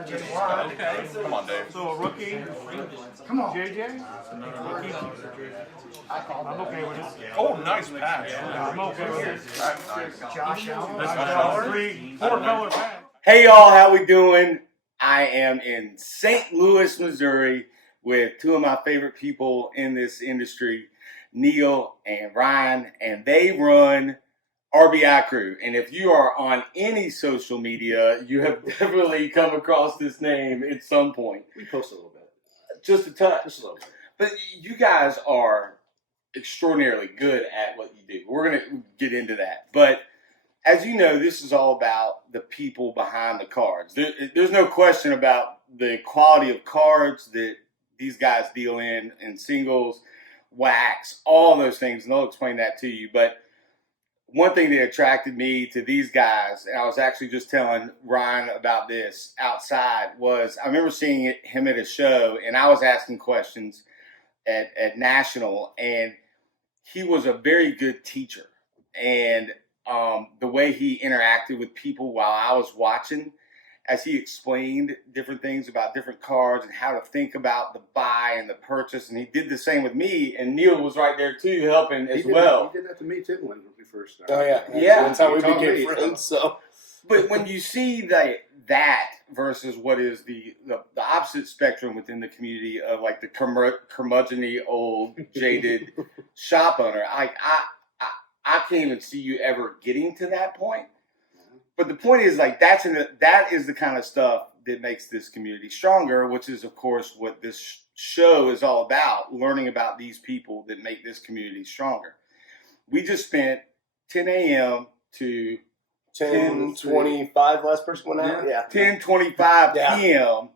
Okay. Come on, Dave. So a rookie, Come on. JJ. I'm okay with it. Oh, nice pass. I'm okay with it. That's nice. Josh Allen. Let's go. 4-color pack. Hey y'all, how we doing? I am in St. Louis, Missouri with two of my favorite people in this industry, Neil and Ryan, and they run RBICru. And if you are on any social media, you have definitely come across this name at some point. We post a little bit. Just a touch. Just a little bit. But you guys are extraordinarily good at what you do. We're going to get into that. But as you know, this is all about the people behind the cards. There's no question about the quality of cards that these guys deal in singles, wax, all those things, and they'll explain that to you. But one thing that attracted me to these guys, and I was actually just telling Ryan about this outside, was I remember seeing him at a show, and I was asking questions at National, and he was a very good teacher. And the way he interacted with people while I was watching, as he explained different things about different cards and how to think about the buy and the purchase, and he did the same with me, and Neil was right there too helping as well. He did that to me too when we first started. Oh yeah, Yeah. That's how we He taught became me, friends. So But when you see that versus what is the opposite spectrum within the community of like the curmudgeon-y old jaded shop owner, I can't even see you ever getting to that point. But the point is, like, that is the kind of stuff that makes this community stronger, which is, of course, what this show is all about, learning about these people that make this community stronger. We just spent 10 a.m. to 10:25 last person went out. Yeah. 10:25 p.m.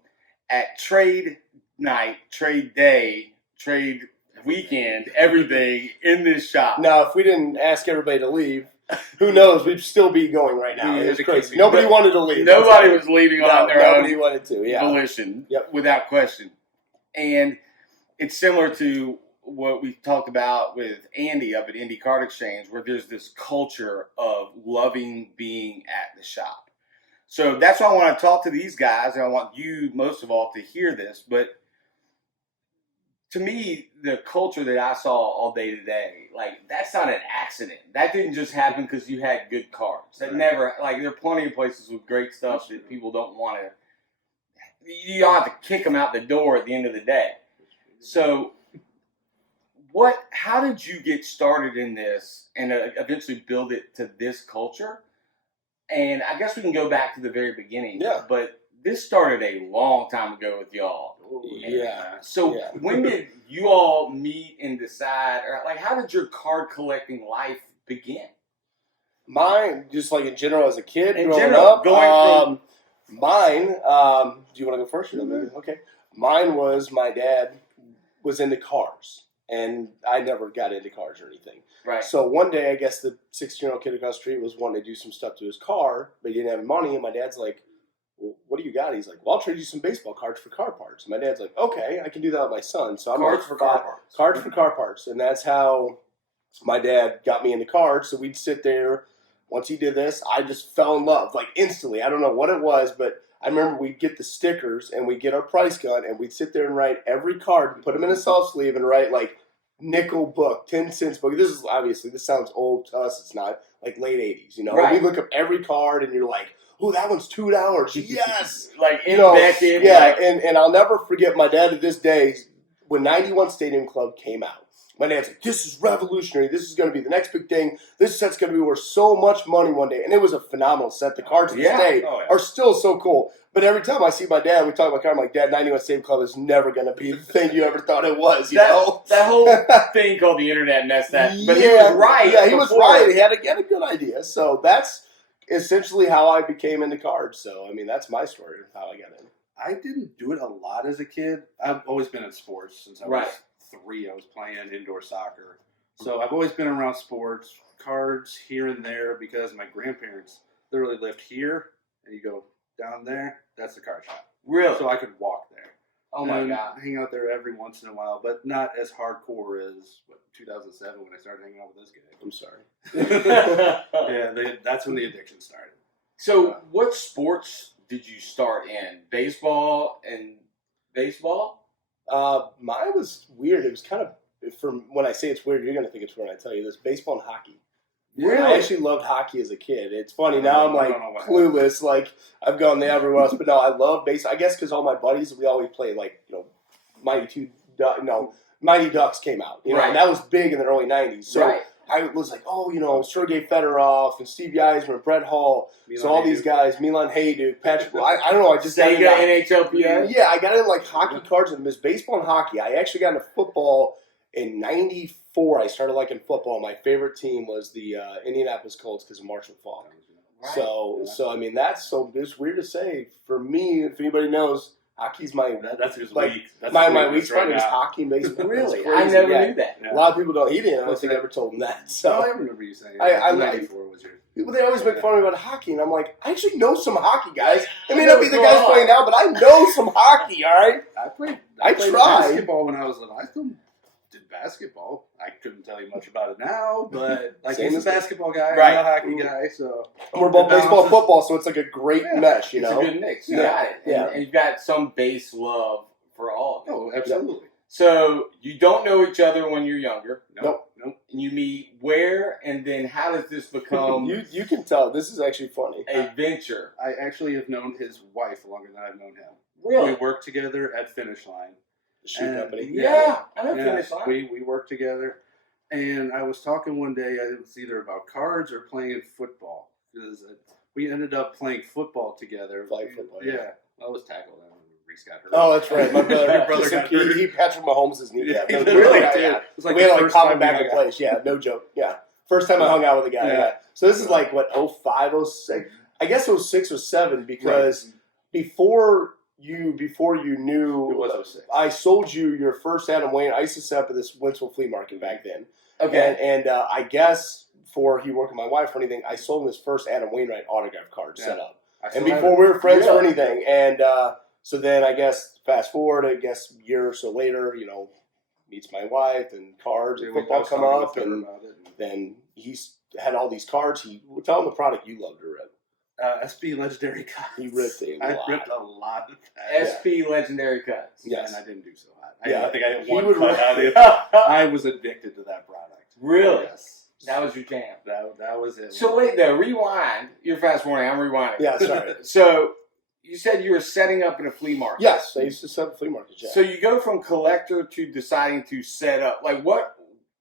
at trade night, trade day, trade weekend, everything in this shop. Now, if we didn't ask everybody to leave, who knows? We'd still be going right now. Yeah, It's it crazy. could be. Nobody wanted to leave. Nobody was leaving on their own Nobody wanted to. Yeah. volition, Yep. without question. And it's similar to what we talked about with Andy up at Indy Card Exchange, where there's this culture of loving being at the shop. So that's why I want to talk to these guys, and I want you most of all to hear this. But to me, the culture that I saw all day today, like, that's not an accident. That didn't just happen because you had good cards. That never, like, there are plenty of places with great stuff that people don't want to, you don't have to kick them out the door at the end of the day. So how did you get started in this and eventually build it to this culture? And I guess we can go back to the very beginning. Yeah. But this started a long time ago with y'all. Yeah. So Yeah. when did you all meet and decide, or like, how did your card collecting life begin? Mine, just like in general as a kid In growing general, up. going Mine. Do you want to go first? Okay. Mine was my dad was into cars, and I never got into cars or anything. Right. So one day, I guess the 16-year-old kid across the street was wanting to do some stuff to his car, but he didn't have money, and my dad's like, well, what do you got? He's like, well, I'll trade you some baseball cards for car parts. And my dad's like, okay, I can do that with my son. So I'm Cards like, for car parts. Cards for car parts. And that's how my dad got me into cards. So we'd sit there. Once he did this, I just fell in love, like instantly. I don't know what it was, but I remember we'd get the stickers and we'd get our price gun and we'd sit there and write every card and put them in a self sleeve and write like nickel book, 10 cents book. This is obviously, this sounds old to us. It's not, like late 80s, you know? Right. We look up every card and you're like, oh, that one's $2. Yes. Like You know, embedded. yeah, like, and I'll never forget my dad to this day, when 91 Stadium Club came out, my dad's like, this is revolutionary. This is going to be the next big thing. This set's going to be worth so much money one day. And it was a phenomenal set. The cards to this day are still so cool. But every time I see my dad, we talk about card, I'm like, Dad, 91 Stadium Club is never going to be the thing you ever thought it was, you know? That whole thing called the internet messed that. But he Yeah, was right. Yeah, he was before. right. He had a good idea. So that's essentially how I became into cards. So, I mean, that's my story of how I got in. I didn't do it a lot as a kid. I've always been in sports since I was 3. I was playing indoor soccer. So I've always been around sports, cards here and there because my grandparents literally lived here. And you go down there, that's the card shop. Really? So I could walk there. Oh my and God. hang out there every once in a while, but not as hardcore as 2007 when I started hanging out with this guy. I'm sorry. Yeah, that's when the addiction started. So what sports did you start in? Baseball and baseball? Mine was weird. It was kind of, from when I say it's weird, you're going to think it's weird when I tell you this. Baseball and hockey. Really? I actually loved hockey as a kid. It's funny, now I'm I like don't know what clueless, like I've gone there everywhere else, but no, I love baseball. I guess because all my buddies, we always play like, Mighty Ducks came out, Right. and that was big in the early 90s. So Right. I was like, Sergei Fedorov and Stevie Eisner, Brett Hall. So all these guys, Milan Hajduk, Patrick, I don't know, I just got Sega into, NHLPA? yeah, I got into like hockey cards and this baseball and hockey. I actually got into football in 94. I started liking football. My favorite team was the Indianapolis Colts because of Marshall Faulk. Right. So I mean, it's weird to say. For me, if anybody knows, hockey's my That's his like, week. That's my his week week spot right is now. hockey and baseball. Really? It's I crazy, never yeah. knew that. Yeah. A lot of people don't. He didn't. I don't What's think I that? ever told him that. No, So I remember you saying I that. like- 94 was your. people, they always make fun of me about hockey, and I'm like, I actually know some hockey, guys. I may I not know be the what's guys going on. playing now, but I know some hockey. All right. I played tried. basketball when I was little. I still did basketball. I couldn't tell you much about it now, but like Same he's a as me. basketball guy, Right. I'm a hockey guy, so And we're both It baseball and balances. football, so it's like a great mesh, you It's know. a good mix. You Yeah. got it. Yeah. And you've got some base love for all of it. oh, absolutely. So you don't know each other when you're younger. Nope. And you meet where, and then how does this become You can tell this is actually funny. a venture? I actually have known his wife longer than I've known him. Really? We worked together at Finish Line. The shoe And- company. Yeah, I know Yeah, Finish Line. we worked together, and I was talking one day. It was either about cards or playing football because we ended up playing football together. Flag football, yeah. Yeah, I was tackled. I remember Reese got hurt. Oh, that's right. My brother, Your brother got hurt. he Patrick Mahomes' kneecap. Yeah, No, really, yeah, dude. yeah. It was like We the had like first time popping we back hung in out. place. Yeah, no joke. Yeah. First time I hung out with a guy. Yeah. Yeah. So this is like, what, 05, 06? I guess 06 or 07 because before you knew. It was 06. I sold you your first Adam Wayne. I used to set up at this Wentzville flea market back then. Okay. And I guess before he worked with my wife or anything, I sold him his first Adam Wainwright autograph card set up. I And still have before we were friends or Really? anything. And so then I guess fast forward, a year or so later, meets my wife and cards it. and We football was come talking up. with her And about it. then he's had all these cards. Tell him the product you love to rip. SB Legendary Cuts. He ripped it a I lot. ripped a lot of that. SP Legendary Cuts. Yes. And I didn't do so hot. Yeah. I think I hit He one would cut rip- out of it. I was addicted to that product. Really? Yes. That was your jam. That was it. So wait, though, rewind. You're fast forwarding. I'm rewinding. Yeah, sorry. So you said you were setting up in a flea market. Yes, I used to set up flea markets. Yeah. So you go from collector to deciding to set up. Like what?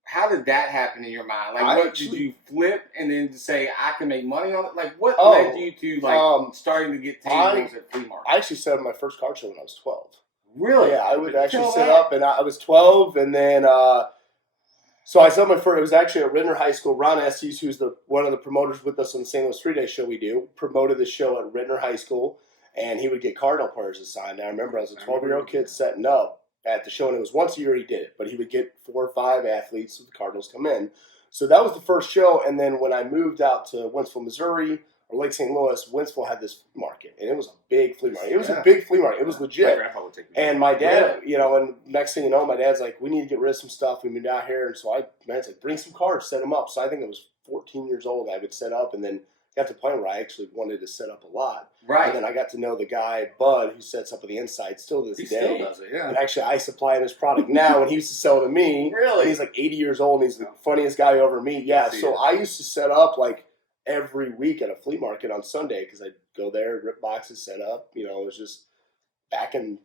How did that happen in your mind? Like, I what actually- did you flip and then to say I can make money on it? Like, what Oh, led you to starting to get tables at flea markets? I actually set up my first card show when I was 12. Really? Yeah, I would actually Tell set that. up, and I was 12, and then so I set up my first. It was actually at Rittner High School. Ron Estes, who's one of the promoters with us on the St. Louis 3-Day show we do, promoted the show at Rittner High School, and he would get Cardinal players assigned. And I remember I was a 12-year-old kid setting up at the show, and it was once a year he did it, but he would get 4 or 5 athletes, so the Cardinals come in. So that was the first show, and then when I moved out to Wentzville, Missouri, or Lake St. Louis, Wentzville had this market, and it was a big flea market. It was a big flea market. It was My legit. grandpa would take me. And my dad, and next thing you know, my dad's like, we need to get rid of some stuff. We moved out here. And so my dad's like, bring some cards, set them up. So I think I was 14 years old. I would set up and then got to the point where I actually wanted to set up a lot. Right. And then I got to know the guy, Bud, who sets up on the inside still to this He day. still does it, yeah. And actually, I supply him his product now, and he used to sell to me. Really? And he's like 80 years old, and he's the funniest guy you ever meet. Yeah, Yes, he so is. I used to set up like every week at a flea market on Sunday because I'd go there, rip boxes, set up. It was just back in,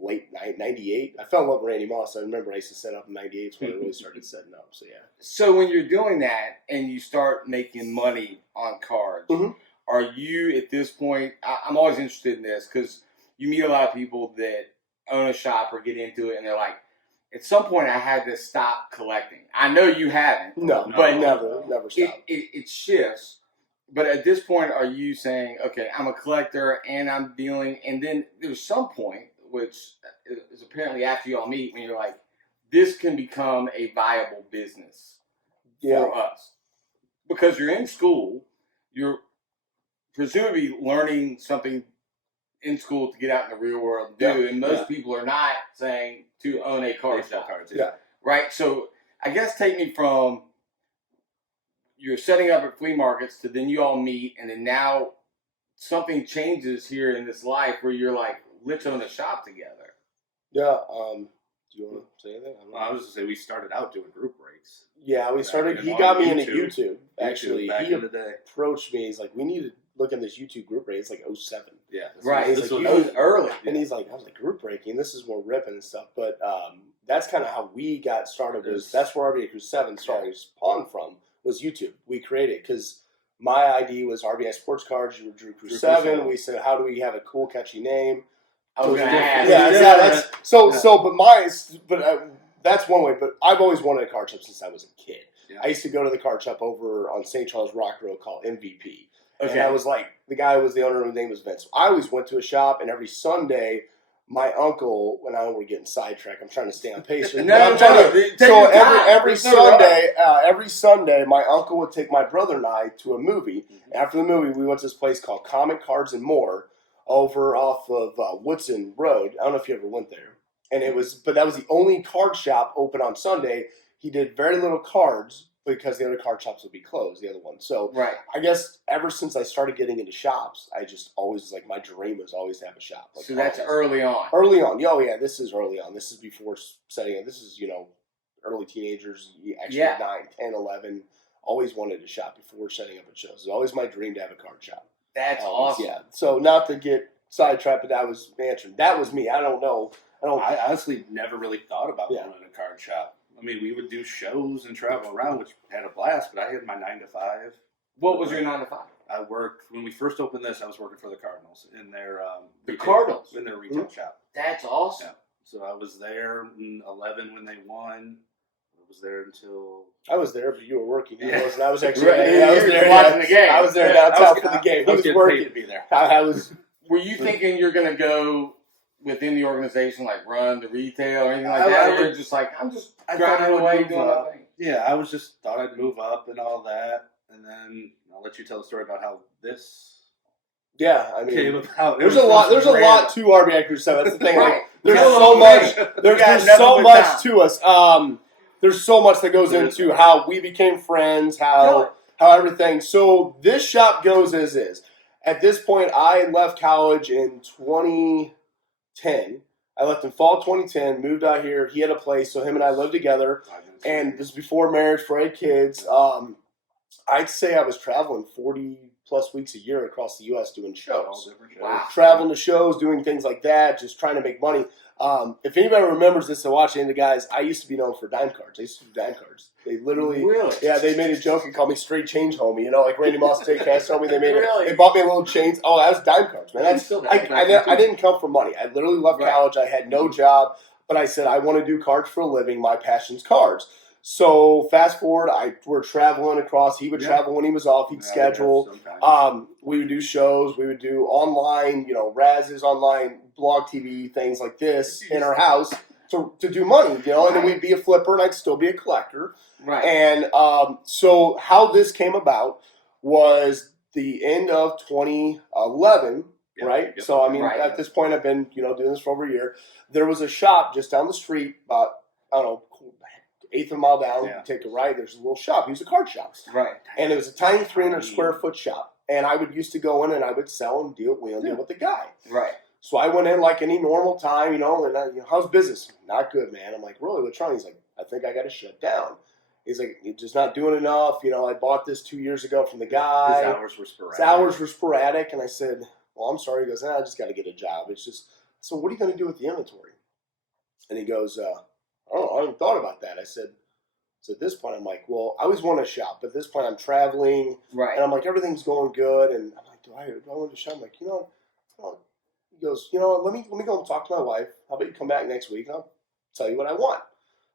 late 98. I fell in love with Randy Moss. I remember I used to set up in 98. It's when I really started setting up. So, yeah. So when you're doing that and you start making money on cards, Mhm. are you at this point? I'm always interested in this because you meet a lot of people that own a shop or get into it, and they're like, at some point I had to stop collecting. I know you haven't. No, but never stop. It shifts. But at this point, are you saying, okay, I'm a collector and I'm dealing, and then there's some point, which is apparently after you all meet, when you're like, this can become a viable business for us. Because you're in school, you're presumably learning something in school to get out in the real world and do, and most people are not saying to own a card Baseball shop. cards, Yeah. Right? So I guess take me from you're setting up at flea markets to then you all meet, and then now something changes here in this life where you're like, let's own a shop together. Yeah. Do you want to say anything? I was going to say we started out doing group breaks. Yeah, we started. Back He on got me into YouTube. YouTube. Actually, back he in the day. approached me. He's like, "We need to look in this YouTube group break." It's like 07. Yeah, Right. He's This like, was early. And he's like, I was like, group breaking. This is more ripping and stuff. But that's kind of how we got started. That's where RBICru7 started. Spawned from was YouTube. We created because my ID was RBI Sports Cards. You were Drew Crew 7. We said, how do we have a cool, catchy name? I was going to ask. Yeah, that's one way. But I've always wanted a card shop since I was a kid. Yeah. I used to go to the card shop over on St. Charles Rock Road called MVP. Okay. And I was like, the guy was the owner, his name was Vince. I always went to a shop, and every Sunday, my uncle, when I know we're getting sidetracked, I'm trying to stay on pace. Every Sunday, my uncle would take my brother and I to a movie. Mm-hmm. After the movie, we went to this place called Comic Cards and More over off of Woodson Road. I don't know if you ever went there. And but that was the only card shop open on Sunday. He did very little cards because the other card shops would be closed, the other one. So right. I guess ever since I started getting into shops, I just always, like, my dream was always to have a shop. Like, so that's early on. Early on. Oh, yeah, this is early on. This is before setting it. This is, early teenagers, actually 9, 10, 11. Always wanted to shop before setting up at shows. It was always my dream to have a card shop. That's awesome. Yeah. So not to get sidetracked, but that was answering. That was me. I don't know. I honestly never really thought about owning a card shop. I mean, we would do shows and travel around, which had a blast, but I had my 9 to 5. What was your 9 to 5? I worked, when we first opened this, I was working for the Cardinals in their Cardinals? In their retail shop. That's awesome. Yeah. So I was there in 11 when they won. I was there until... I was there, but you were working. Yeah. I was actually I was there watching the game. I was there downtown for the game. I was getting paid to be there. I was... Were you thinking you're going to go within the organization, like run the retail or anything like that? Or you're just like, I'm just grinding away doing my thing? Yeah, I was just thought I'd move up and all that. And then I'll let you tell the story about how this came about. There's a lot to RBICru7. That's the thing. Right. Like, there's so much. There's so much to us. There's so much that goes into how we became friends, how everything. So this shop goes as is. At this point, I left college in 2010. I left in fall 2010, moved out here. He had a place, so him and I lived together. And this is before marriage, for 8 kids. I'd say I was traveling 40-plus weeks a year across the U.S. doing shows. Wow. Traveling to shows, doing things like that, just trying to make money. If anybody remembers this and watching the guys, I used to be known for dime cards. I used to do dime cards. They literally, they made a joke and called me straight change homie. Like Randy Moss Take Cash told me, they bought me a little chains. Oh, that was dime cards, man. I didn't come for money. I literally left college. I had no job, but I said I want to do cards for a living. My passion's cards. So fast forward, we're traveling across. He would travel when he was off. He'd schedule. We would do shows. We would do online, Raz's online blog TV, things like this in our house to do money, and then we'd be a flipper and I'd still be a collector. Right. And so how this came about was the end of 2011, right? Yep. So, at this point, I've been, doing this for over a year. There was a shop just down the street, about, I don't know, 1/8 of a mile down. You take a right, there's a little shop. It was a card shop. Right. And it was a tiny 300 square foot shop. And I would used to go in and I would sell and deal with the guy. Right. So I went in like any normal time, and how's business? Not good, man. I'm like, really, what's wrong? He's like, I think I got to shut down. He's like, you're just not doing enough. I bought this 2 years ago from the guy. His hours were sporadic. And I said, well, I'm sorry. He goes, I just got to get a job. It's just, so what are you going to do with the inventory? And he goes, I don't know. I haven't thought about that. I said, so at this point, I'm like, well, I always want to shop. But at this point, I'm traveling. Right. And I'm like, everything's going good. And I'm like, do I want to shop? I'm like, he goes, let me go and talk to my wife. How about you come back next week and I'll tell you what I want.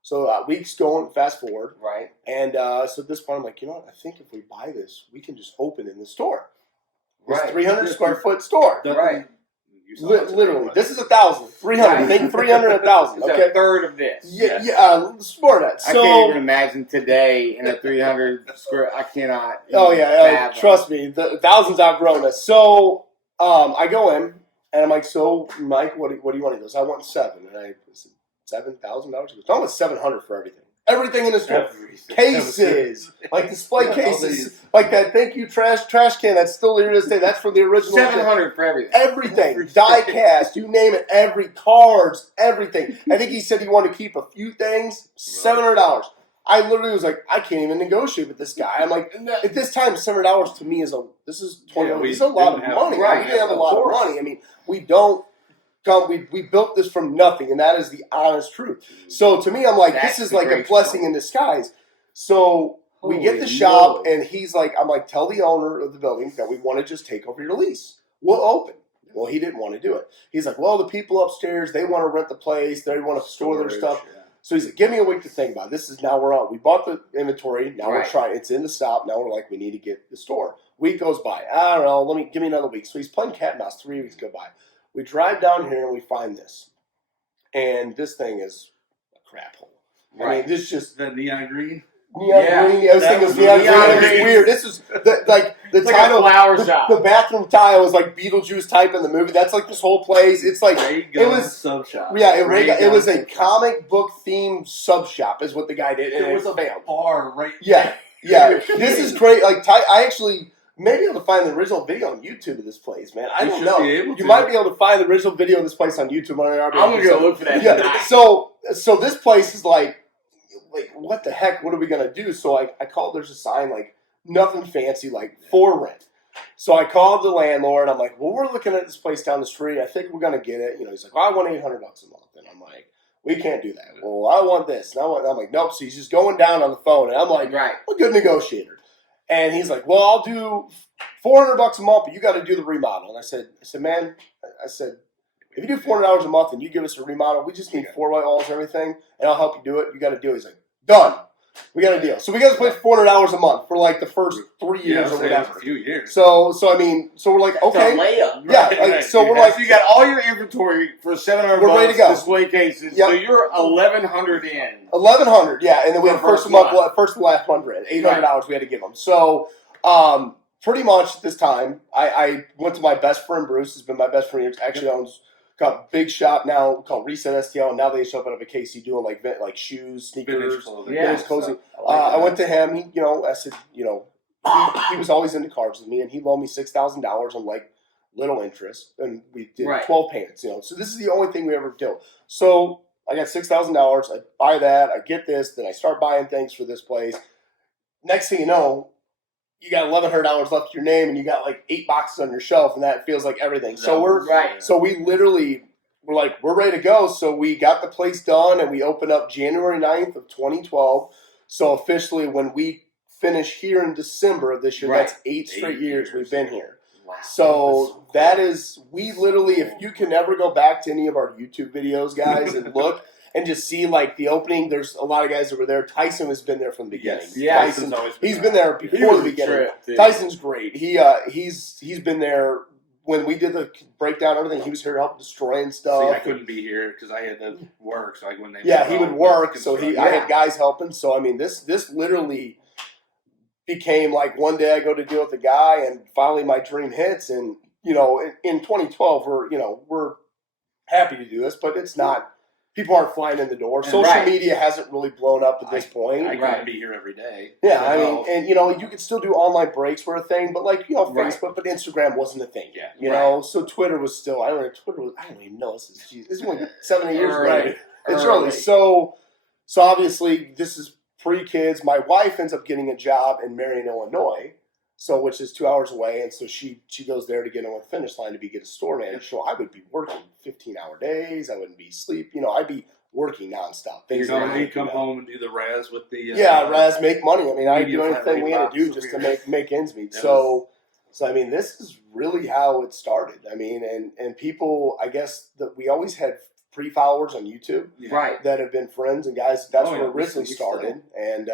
So weeks going, fast forward. Right. And so at this point, I'm like, I think if we buy this, we can just open in the store. It's a 300 square foot store. Right. Literally. This is 1,000. 300. Think 300 and 1,000. Okay. A third of this. Yeah. Smart. So, I can't even imagine today in a 300 square. I cannot. Oh, yeah. Trust me. The 1,000's outgrown us. So I go in. And I'm like, so, Mike, what do you want? He goes, I want 7. And I said, $7,000? He goes, no, it's $700 for everything. Everything in the store. Everything. Cases, like display Yeah, cases, like that thank you trash can that's still here to this day. That's from the original. 700 for everything. Everything, die cast, you name it, every cards, everything. I think he said he wanted to keep a few things, $700. I literally was like, I can't even negotiate with this guy. I'm like, at this time, $700 to me is this is $20. This is a lot of money. right, We didn't have a of lot course. of money. I mean, we don't. We built this from nothing, and that is the honest truth. So to me, I'm like, That's this is the like a great blessing story. in disguise. So we get the shop, and he's like, I'm like, tell the owner of the building that we want to just take over your lease. We'll open. Well, he didn't want to do it. He's like, well, the people upstairs, they want to rent the place. They want to store their stuff. Yeah. So he's like, give me a week to think about it. This is now we're on. We bought the inventory. Now we're Right. trying. It's in the stop. Now we're like, we need to get the store. Week goes by. I don't know. Give me another week. So he's playing cat and mouse. 3 weeks go by. We drive down here and we find this. And this thing is a crap hole. I Right. mean, this just The neon green. neon Yeah. green. I was That thinking was neon neon green. It was green. weird. This was the It's like a title. flower shop. The bathroom tile was like Beetlejuice type in the movie. That's like this whole place. It's like Ray Gun was- sub shop. yeah, Ray it Gun was a sub shop. comic book themed sub shop is what the guy did. And It was a failed. bar right. Yeah, yeah. This is great. Like I actually maybe able to find the original video on YouTube of this place, man. I You don't should know. be able You to. might be able to find the original video of this place on YouTube on our I'm gonna go look for that Yeah. tonight. So this place is like what the heck? What are we gonna do? So I called. There's a sign like nothing fancy, like for rent. So I called the landlord. I'm like, well, we're looking at this place down the street. I think we're gonna get it. You know, he's like, well, I want $800 a month, and I'm like, we can't do that. Well, I want this. And I'm like, nope. So he's just going down on the phone, and I'm like, Right. I'm a good negotiator. And he's like, well, I'll do $400 a month, but you got to do the remodel. And I said, man, if you do $400 a month and you give us a remodel, we just need 4 walls and everything, and I'll help you do it. You got to do it. He's like, done. We got a deal. So we got to pay $400 a month for like the first 3 years or A whatever. few years. So I mean, so we're like, It's a okay, layup. yeah. Right, Like, right. so we're Yeah. like, So you got all your inventory for $700. We're ready to go. Display cases. Yep. So you're $1,100 in. 1,100, yeah, and then we had For first first month, month. first and last month rent, $800 we had to give them. So, pretty much at this time, I went to my best friend Bruce, who's been my best friend. He actually owns got a big shop now called Reset STL, and now they show up at a KC doing like shoes, sneakers, Vintage clothing. Yeah. vintage clothing. I I went to him. I said, he was always into cards with me, and he loaned me $6,000 on like little interest, and we did Right. 12 payments. So this is the only thing we ever do. So I got $6,000. I buy that. I get this. Then I start buying things for this place. Next thing you know, you got $1,100 left to your name, and you got like 8 boxes on your shelf, and that feels like everything. So we're Right. so we literally we're like, we're ready to go. So we got the place done, and we opened up January 9th of 2012. So officially, when we finish here in December of this year, Right. that's 8 straight years we've been here. Wow. So that is, we literally, if you can ever go back to any of our YouTube videos, guys, and look and just see like the opening, there's a lot of guys that were there. Tyson has been there from the beginning. Yes. Yeah. Tyson, always he's been there He before was the a beginning. trip, dude. Tyson's great. He's been there when we did the breakdown, everything. He was here helping destroying See, stuff. I couldn't be here because I had to work. So when they Yeah, he would work, so I Yeah. had guys helping. So I mean, this literally became like one day I go to deal with a guy, and finally my dream hits. And in 2012, we're happy to do this, but it's not. People aren't flying in the door. And Social right. media hasn't really blown up at this point. I couldn't Right. be here every day. Yeah, So, I mean, and you could still do online breaks were a thing, but like Right. Facebook, but Instagram wasn't a thing. Yeah. You know, so Twitter was still. I don't even know. This is only 7 years Early. later. It's early. So obviously this is pre-kids. My wife ends up getting a job in Marion, Illinois, which is 2 hours away, and so she goes there to get on the finish line to get a store manager. So I would be working 15-hour days. I wouldn't be asleep. I'd be working nonstop. You Things that I come, you didn't come know. home and do the Raz with the Raz, make money. I mean, I media do anything we had to do box just over to here. make ends meet. Yeah. So I mean, this is really how it started. I mean, and people, I guess that we always had pre-followers on YouTube Right. that have been friends and guys. That's Oh, where yeah, it originally we still- started, and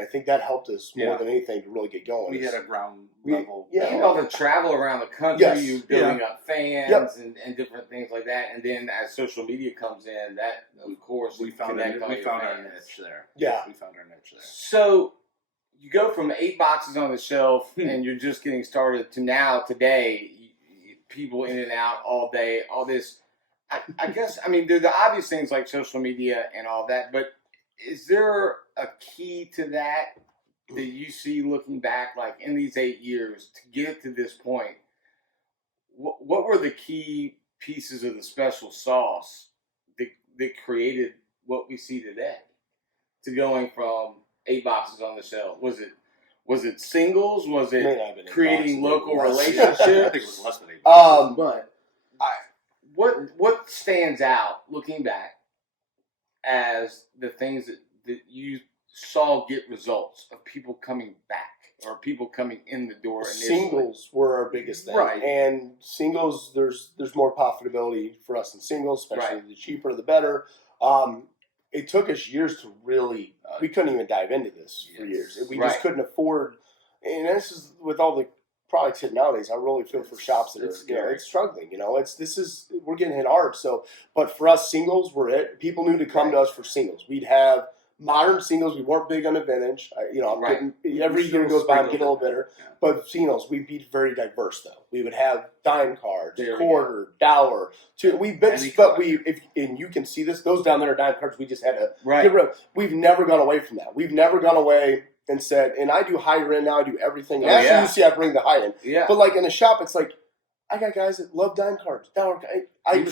I think that helped us more Yeah. than anything to really get going. We had a ground We- level. yeah. You all the travel around the country, Yes. you building up fans Yep. and different things like that. And then as social media comes in, that, of course, We found connect all we your found our fans. niche there. Yeah. We found our niche there. So you go from 8 boxes on the shelf Hmm. and you're just getting started to now, today, people in and out all day, all this. I guess, I mean, there are the obvious things like social media and all that, but is there a key to that you see looking back, like in these 8 years to get to this point? What were the key pieces of the special sauce that created what we see today to going from 8 boxes on the shelf? Was it singles? Was May not have been it eight creating boxes, local it was. relationships? I think it was less than 8. But What stands out looking back as the things that you saw get results of people coming back or people coming in the door initially? singles were our biggest thing, Right. And singles, there's more profitability for us in singles, especially Right. the cheaper the better. It took us years to really. We couldn't even dive into this for years. We Right. just couldn't afford. And this is with all the products hit nowadays. I really feel for shops that It's are, scary. it's struggling. We're getting hit hard. So, but for us, singles were it. People knew to come to us for singles. We'd have modern singles. We weren't big on the vintage. I'm Right. getting every year goes by, I'm getting a little bitter. Yeah. But singles, we'd be very diverse though. We would have dime cards, There we quarter, dower. We've been, Any but color. and you can see this. Those down there are dime cards. We just had to Right. get rid of. We've never gone away from that. We've never gone away and said, and I do higher end now. I do everything. Oh, Actually, yeah. you see, I bring the high end. Yeah. But like in a shop, it's like I got guys that love dime cards. Dower.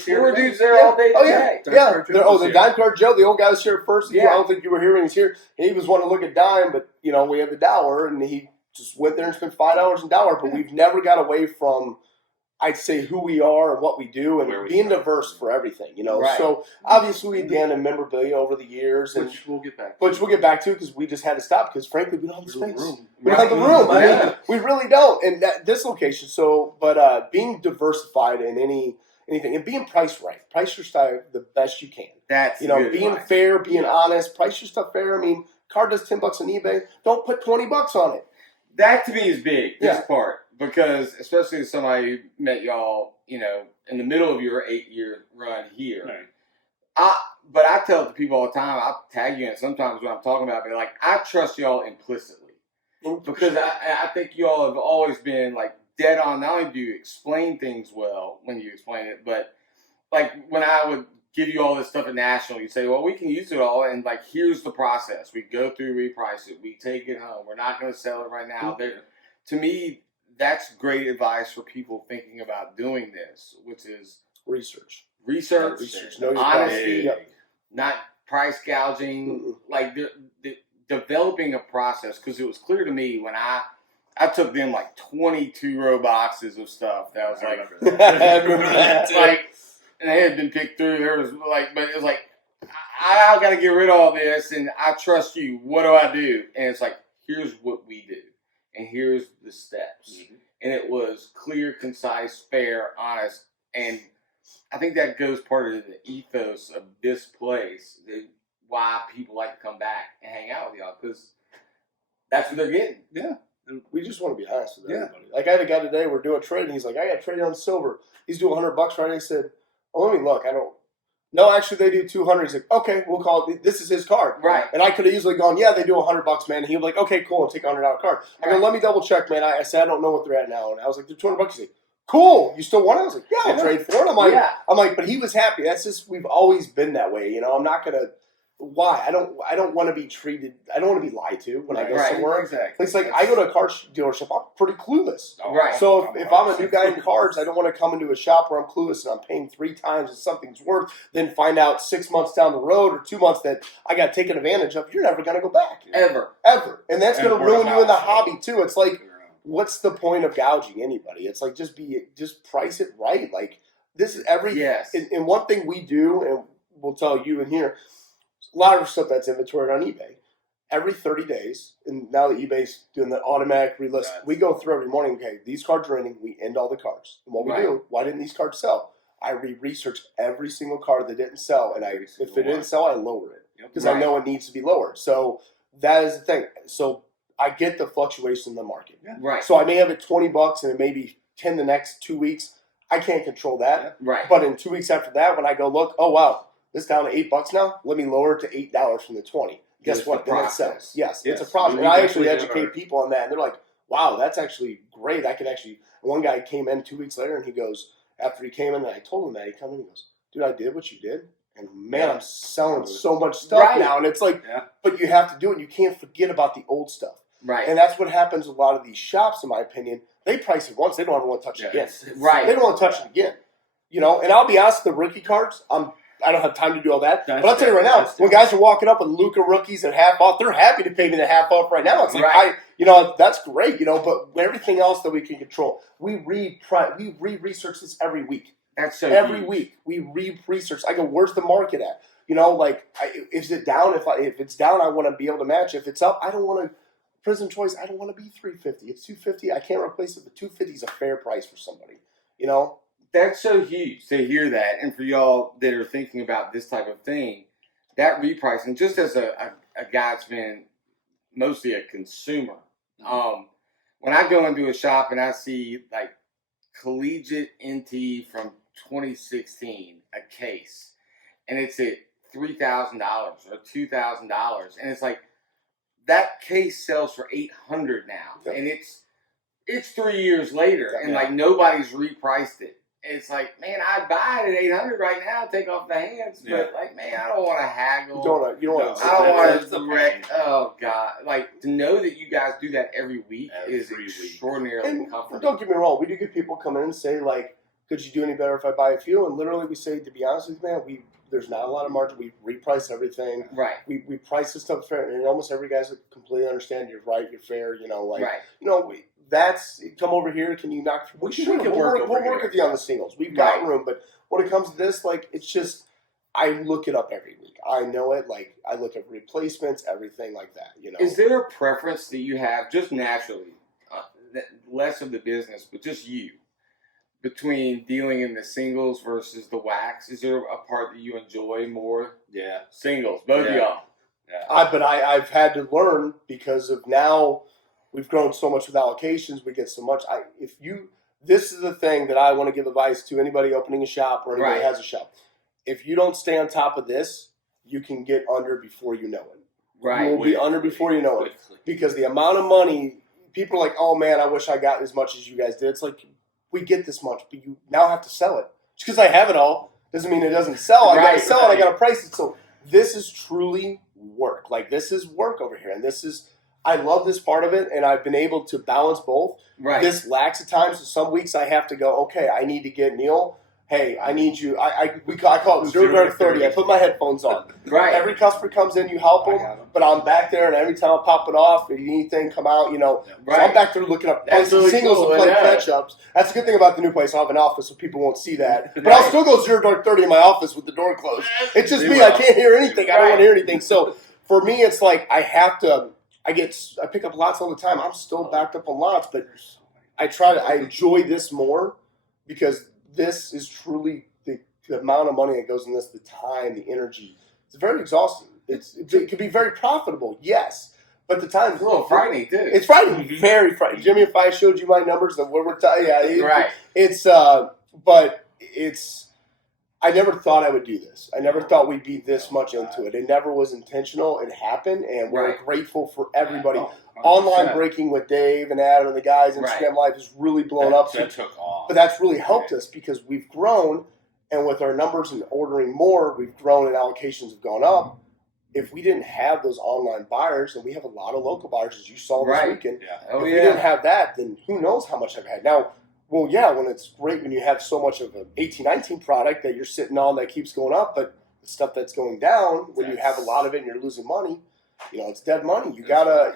There were dudes there all day Oh yeah, today. Dime yeah. card Joe The was here. dime card Joe, the old guy was here first. Yeah. I don't think you were here when he was here. He was wanting to look at dime, but we had the dower, and he just went there and spent $5 in dower. But we've never got away from, I'd say, who we are and what we do, and Where we being start. diverse for everything. Right. So obviously we done in memorabilia over the years, and Which we'll get back to. which we'll get back to because we just had to stop because frankly we don't have the There's no space. room. We don't have the Right. room. I Yeah. mean, we really don't. And this location. So, but being diversified in anything and being priced right, price your stuff the best you can. That's good Being advice. fair, being honest, price your stuff fair. I mean, car does $10 on eBay. Don't put $20 on it. That to me is big, this Yeah. part, because especially as somebody who met y'all, in the middle of your 8-year run here. Right. But I tell the people all the time, I tag you in it sometimes when I'm talking about it, like, I trust y'all implicitly. Because I think y'all have always been, like, dead on. Not only do you explain things well when you explain it, but, like, when I would give you all this stuff at National, you say, well, we can use it all, and, like, here's the process. We go through, reprice it, we take it home. We're not going to sell it right now. To me, that's great advice for people thinking about doing this, which is Research. research, Know your honesty, product. Yep. not price gouging, like developing a process. Because it was clear to me when I took them like 22 row boxes of stuff that was like, I remember that. like, and they had been picked through. There was like, but it was like, I got to get rid of all this, and I trust you. What do I do? And it's like, here's what we do, and here's the steps. Mm-hmm. And it was clear, concise, fair, honest, and I think that goes part of the ethos of this place, why people like to come back and hang out with y'all, because that's what they're getting. Yeah. We just want to be honest with Yeah. everybody. Like I had a guy today, we're doing a trade, and he's like, I got traded on silver. He's doing $100 right. I said, oh, let me look. I don't. No, actually, they do 200. He's like, okay, we'll call it. This is his card, Right. And I could have easily gone, yeah, they do $100, man. And he was like, okay, cool, and take a $100 card. I go, Right. let me double check, man. I said, I don't know what they're at now, and I was like, they're $200. He's like, cool, you still want it? I was like, yeah, I'll Yeah. trade for it. Yeah. I'm like, but he was happy. That's just we've always been that way, I'm not gonna. Why? I don't want to be treated. I don't want to be lied to when I go Right. somewhere. Exactly. It's like I go to a car dealership. I'm pretty clueless. Right. So if I'm a new guy in cards, I don't want to come into a shop where I'm clueless and I'm paying 3 times as something's worth, then find out 6 months down the road or 2 months that I got taken advantage of. You're never going to go back. Ever. And that's And going to word of ruin you in the mouth. hobby too. It's like, what's the point of gouging anybody? It's like just price it right. Like this is Yes. And one thing we do, and we'll tell you in here, a lot of stuff that's inventoried on eBay. Every 30 days, and now that eBay's doing the automatic relist, we go through every morning, okay, these cards are ending, we end all the cards. And what we Right. do, why didn't these cards sell? I research every single card that didn't sell, and if it didn't sell, I lower it. Because I Right. know it needs to be lowered. So that is the thing. So I get the fluctuation in the market. Right. So I may have it $20 and it may be 10 the next 2 weeks. I can't control that. Right. But in 2 weeks after that, when I go look, oh wow, this down to $8 now. Let me lower it to $8 from the 20. Guess It's what? the Then it process. sells. Yes, it's Yes. a process. We And I actually definitely educate people on that, and they're like, "Wow, that's actually great. I could actually." One guy came in 2 weeks later, and he goes, after he came in, and I told him that he come in, he goes, "Dude, I did what you did, And man, I'm selling so much stuff now, and it's like, but you have to do it. And you can't forget about the old stuff, Right. And that's what happens with a lot of these shops, in my opinion. They price it once, they don't ever want to touch it again, Right. They don't want to touch it again, you know. And I'll be honest, the rookie cards, I don't have time to do all that, but I'll tell you right now, when guys are walking up with Luka rookies at half off, they're happy to pay me the half off right now. It's like that's great, you know. But everything else that we can control, we research this every week. That's so every huge. week we research. I go, where's the market at? You know, like, is it down? If it's down, I want to be able to match. If it's up, I don't want to. Prison choice, I don't want to be $350. It's $250. I can't replace it, but $250 is a fair price for somebody. You know, that's so huge to hear that, and for y'all that are thinking about this type of thing, that repricing. Just as a guy that's been mostly a consumer, when I go into a shop and I see like collegiate NT from 2016 a case, and it's at $3,000 or $2,000, and it's like that case sells for $800 now, and it's 3 years later, and like nobody's repriced it. And it's like, man, I'd buy it at $800 right now, take off the hands, but like, man, I don't want to haggle. You don't want to. I don't want to wreck. Oh God, like to know that you guys do that every week is extraordinarily comforting. Don't get me wrong, we do get people come in and say like, could you do any better if I buy a few? And literally we say, to be honest with you, man, there's not a lot of margin. We reprice everything. Right. We price this stuff fair, and almost every guy's completely understand. You're right. You're fair. You know, like you know, that's come over here. Can you knock? We'll work with you on the singles. We've got room, but when it comes to this, like, it's just I look it up every week. I know it. Like, I look at replacements, everything like that. You know. Is there a preference that you have just naturally, less of the business, but just you? Between dealing in the singles versus the wax, is there a part that you enjoy more? Yeah, singles, both of y'all. Yeah. But I've had to learn because of now we've grown so much with allocations. We get so much. This is the thing that I want to give advice to anybody opening a shop or anybody has a shop. If you don't stay on top of this, you can get under before you know it. Right, you will be under before you know it, because the amount of money people are like, oh man, I wish I got as much as you guys did. It's like, we get this much, but you now have to sell it. Just because I have it all doesn't mean it doesn't sell. I got to sell it. I got to price it. So this is truly work. Like, this is work over here, and I love this part of it, and I've been able to balance both. Right. This lacks at times. So some weeks I have to go, okay, I need to get Neil. Hey, I need you. I call it 0 to 30. I put my headphones on. Right. Every customer comes in, you help them, but I'm back there, and every time I pop it off, if anything come out, you know. So I'm back there looking up really singles cool, and playing catch-ups. That's a good thing about the new place. I'll have an office so people won't see that. But I'll still go 0 to 30 in my office with the door closed. It's just me. I can't hear anything. I don't want to hear anything. So for me, it's like I have to. I pick up lots all the time. I'm still backed up on lots, but I enjoy this more because this is truly the amount of money that goes in this, the time, the energy. It's very exhausting. It can be very profitable, yes, but the time is a little frightening too. It's frightening, very frightening. Jimmy, if I showed you my numbers of what we're talking, right. But I never thought I would do this. I never thought we'd be this much into it. It never was intentional. It happened, and we're grateful for everybody. Online breaking with Dave and Adam and the guys, Instagram Live has really blown up. That took off. But that's really helped us because we've grown, and with our numbers and ordering more, we've grown and allocations have gone up. If we didn't have those online buyers, and we have a lot of local buyers, as you saw this weekend, if we didn't have that, then who knows how much I've had. Now, well, yeah, when it's great when you have so much of an 18-19 product that you're sitting on that keeps going up, but the stuff that's going down, when you have a lot of it and you're losing money, you know, it's dead money. You gotta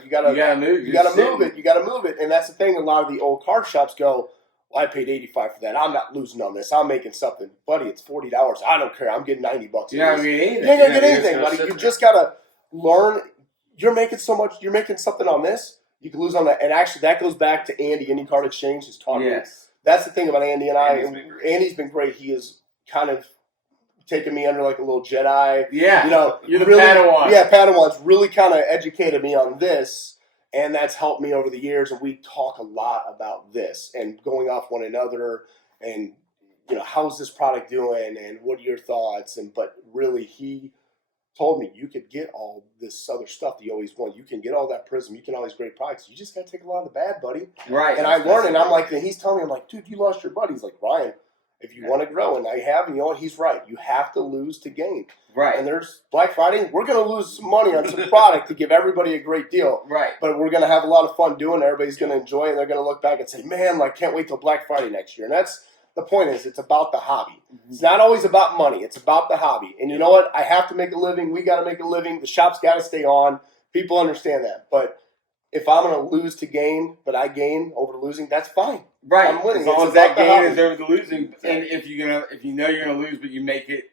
move it. And that's the thing. A lot of the old car shops go, well, I paid $85 for that. I'm not losing on this. I'm making something, buddy. It's $40. I don't care. I'm getting $90. You're not gonna get anything. You ain't gonna get anything, buddy. You just gotta learn. You're making so much. You're making something on this. You can lose on that. And actually, that goes back to Andy. Andy Card Exchange is talking. Yes. That's the thing about Andy and I. Andy's been great. He has kind of taken me under like a little Jedi. Yeah. You know, you're the really, Padawan. Yeah, Padawans really kind of educated me on this. And that's helped me over the years, and we talk a lot about this and going off one another and, you know, how's this product doing and what are your thoughts? But really, he told me you could get all this other stuff that you always want. You can get all that Prism. You can all these great products. You just got to take a lot of the bad, buddy. Right. And I learned, and I'm like, and he's telling me, I'm like, dude, you lost your buddy. He's like, Ryan. If you want to grow, and I have, and you know what, he's right. You have to lose to gain. Right. And there's Black Friday. We're going to lose some money on some product to give everybody a great deal. Right. But we're going to have a lot of fun doing it. Everybody's going to enjoy it. And they're going to look back and say, man, like, can't wait till Black Friday next year. And that's the point is it's about the hobby. It's not always about money. It's about the hobby. And you know what? I have to make a living. We got to make a living. The shop's got to stay on. People understand that. But if I'm going to lose to gain, but I gain over losing, that's fine. Right. I'm winning. As long It's as that about the gain hobby. is over the losing. And if you know you're gonna lose, but you make it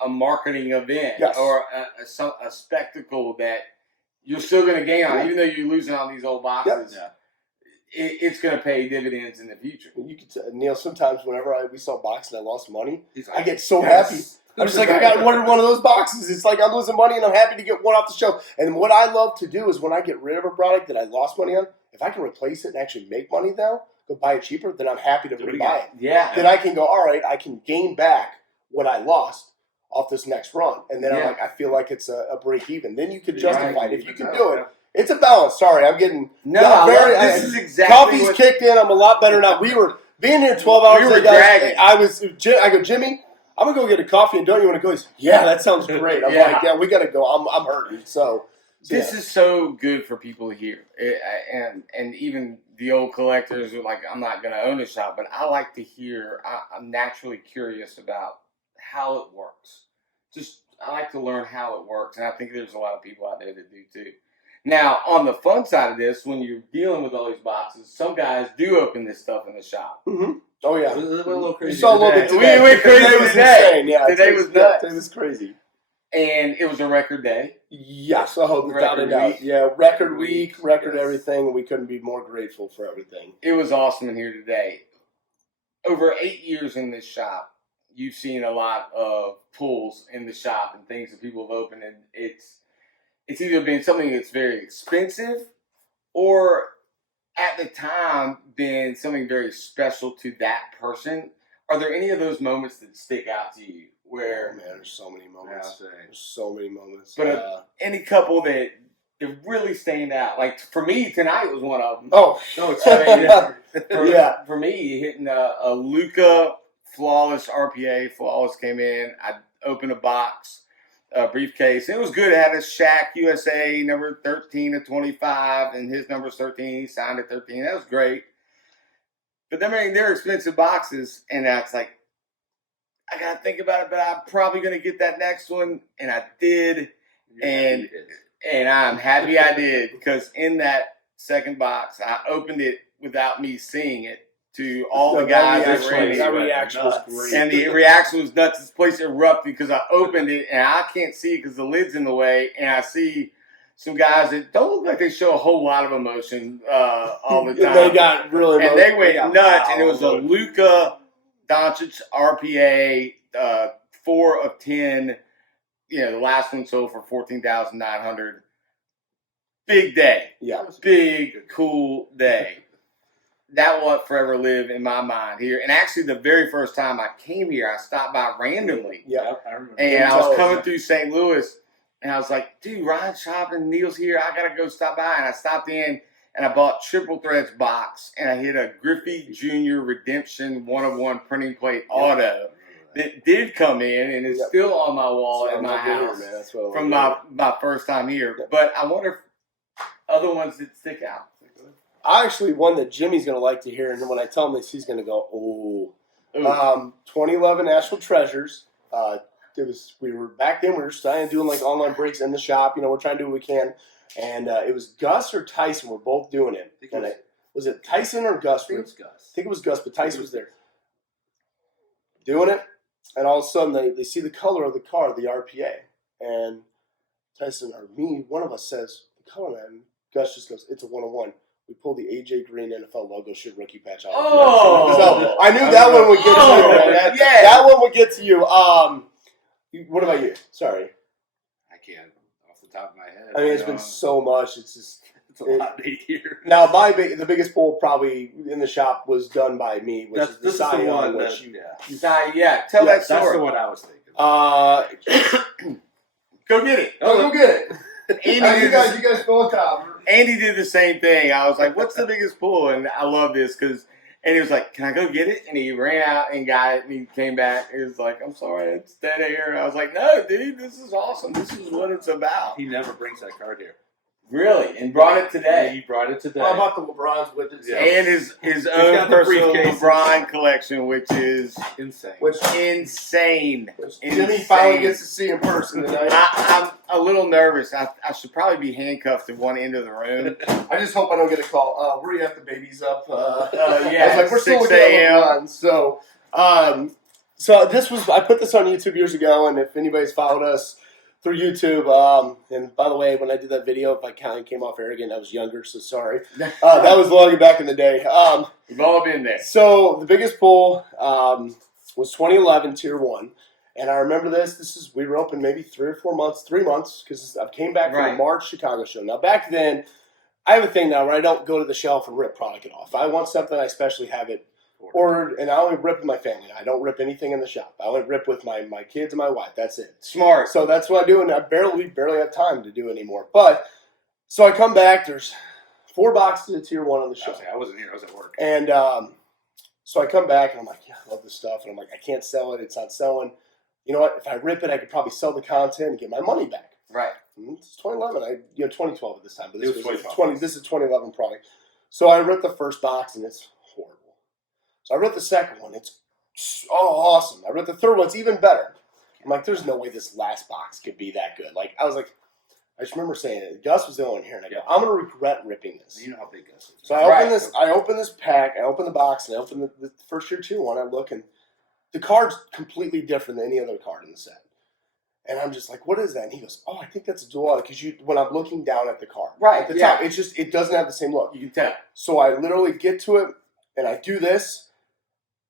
a marketing event Yes. or a spectacle that you're still gonna gain on, even though you're losing on these old boxes. Yep. It's gonna pay dividends in the future. You could Neil, sometimes whenever we sell boxes and I lost money, He's I get so happy. I'm just like, I got one of those boxes. It's like I'm losing money and I'm happy to get one off the shelf. And what I love to do is when I get rid of a product that I lost money on, if I can replace it and actually make money now, go buy it cheaper, then I'm happy to rebuy it. Yeah. Then I can go, all right, I can gain back what I lost off this next run. And then I'm like, I feel like it's a break even. Then you could justify it. If you can do it, it's a balance. Sorry, I'm getting This is exactly coffee's what, kicked in. I'm a lot better now. We were being here 12 hours. We were ago, dragging. I go, Jimmy, I'm gonna go get a coffee, and don't you want to go? He said, yeah, that sounds great. I'm like, yeah, we gotta go. I'm hurting. So this is so good for people to hear, and even the old collectors are like, I'm not gonna own a shop, but I like to hear. I'm naturally curious about how it works. I like to learn how it works, and I think there's a lot of people out there that do too. Now, on the fun side of this, when you're dealing with all these boxes, some guys do open this stuff in the shop. Mm-hmm. Oh yeah, a little crazy. You saw a little bit We today. went crazy Today was today. insane. Yeah, Today was nuts. Today was crazy. And it was a record day. Yes, without a Record doubt. week. Yeah, record week, record Yes. everything, and we couldn't be more grateful for everything. It was awesome in here today. Over 8 years in this shop, you've seen a lot of pulls in the shop and things that people have opened, and it's either been something that's very expensive or at the time been something very special to that person. Are there any of those moments that stick out to you where Man, there's so many moments. Yeah, There's so many moments. But any couple that really stand out? Like for me, tonight was one of them. Oh, No, it's yeah. For me, hitting a Luca flawless RPA, flawless came in. I opened a box, a briefcase. It was good. It had a Shaq USA number 13 to 25, and his number's 13. He signed at 13. That was great. But then, I mean, they're expensive boxes, and that's like, I gotta think about it. But I'm probably gonna get that next one, and I did, and I'm happy I did because in that second box, I opened it without me seeing it to all the guys that were in it. That reaction was great. And the reaction was nuts. This place erupted because I opened it and I can't see it because the lid's in the way. And I see some guys that don't look like they show a whole lot of emotion all the time. They got really and they went got nuts. And it was a wild. Luka Doncic RPA, 4 of 10. You know, the last one sold for $14,900. Big day. Yeah. Big, cool day. That will forever live in my mind here. And actually, the very first time I came here, I stopped by randomly. Yeah. I remember. And I was coming through St. Louis, and I was like, dude, Ryan's shopping, Neil's here. I got to go stop by. And I stopped in, and I bought Triple Threads box, and I hit a Griffey Jr. Redemption 1-of-1 printing plate auto that did come in and is still on my wall at my house from my first time here. But I wonder if other ones that stick out. Actually, one that Jimmy's going to like to hear, and then when I tell him this, he's going to go, oh. 2011 National Treasures. We were back then. We were starting doing like online breaks in the shop. You know, we're trying to do what we can, and it was Gus or Tyson. We're both doing it. Was it Tyson or Gus? I think it was Gus. I think it was Gus, but Tyson was there doing it, and all of a sudden they see the color of the card, the RPA, and Tyson or me, one of us says the color, man. Gus just goes, it's a 1-of-1. We pulled the AJ Green NFL logo shit rookie patch out. Oh! So I knew that one would get to you. Man. That one would get to you. What about you? Sorry. I can't off the top of my head. I mean, it's been so much. It's just it's a lot 8 years. now the biggest pull probably in the shop was done by me, which is the Cy Young, Tell that story. that's the one I was thinking. Go get it. Go get it. Andy you guys go on top. Andy did the same thing. I was like, what's the biggest pull? And I love this because And he was like, "Can I go get it?" And he ran out and got it, and he came back. He was like, "I'm sorry, it's dead air." And I was like, "No, dude, this is awesome. This is what it's about." He never brings that card here. Really, and brought it today. He brought it today. How about the LeBrons with it? Yeah. And his own got the personal briefcases. LeBron collection, which is Insane. Which insane. Jimmy finally gets to see in person tonight. I'm a little nervous. I should probably be handcuffed at one end of the room. I just hope I don't get a call. Where do you have the babies up? Yeah, I was like, we're still 6 looking at a.m. LeBron. So this was, I put this on YouTube years ago, and if anybody's followed us through YouTube, and by the way, when I did that video, if I kind of came off arrogant, I was younger, so sorry. That was long back in the day. We've all been there. So the biggest pull was 2011 Tier 1. And I remember this. We were open maybe 3 months, because I came back from the March Chicago show. Now, back then, I have a thing now where I don't go to the shelf and rip product off. If I want something, I especially have it ordered, and I only rip with my family. I don't rip anything in the shop. I only rip with my kids and my wife. That's it. Smart. So that's what I do, and we barely have time to do anymore. But, so I come back, there's 4 boxes of Tier 1 on the shelf. I wasn't here. I was at work. And so I come back, and I'm like, yeah, I love this stuff. And I'm like, I can't sell it. It's not selling. You know what? If I rip it, I could probably sell the content and get my money back. Right. It's 2011. 2012 at this time, but this was 2012. This is 2011 product. So I ripped the first box, and it's horrible. So I ripped the second one. It's awesome. I ripped the third one. It's even better. I'm like, there's no way this last box could be that good. Like, I just remember saying it. Gus was the only one here, and I go, I'm going to regret ripping this. You know how big Gus is. So I open this pack, I open the box, and I open the first Tier 2 one. I look, and the card's completely different than any other card in the set. And I'm just like, what is that? And he goes, oh, I think that's a dual, because when I'm looking down at the card. Right, At the top, it doesn't have the same look. You can tell. So I literally get to it, and I do this,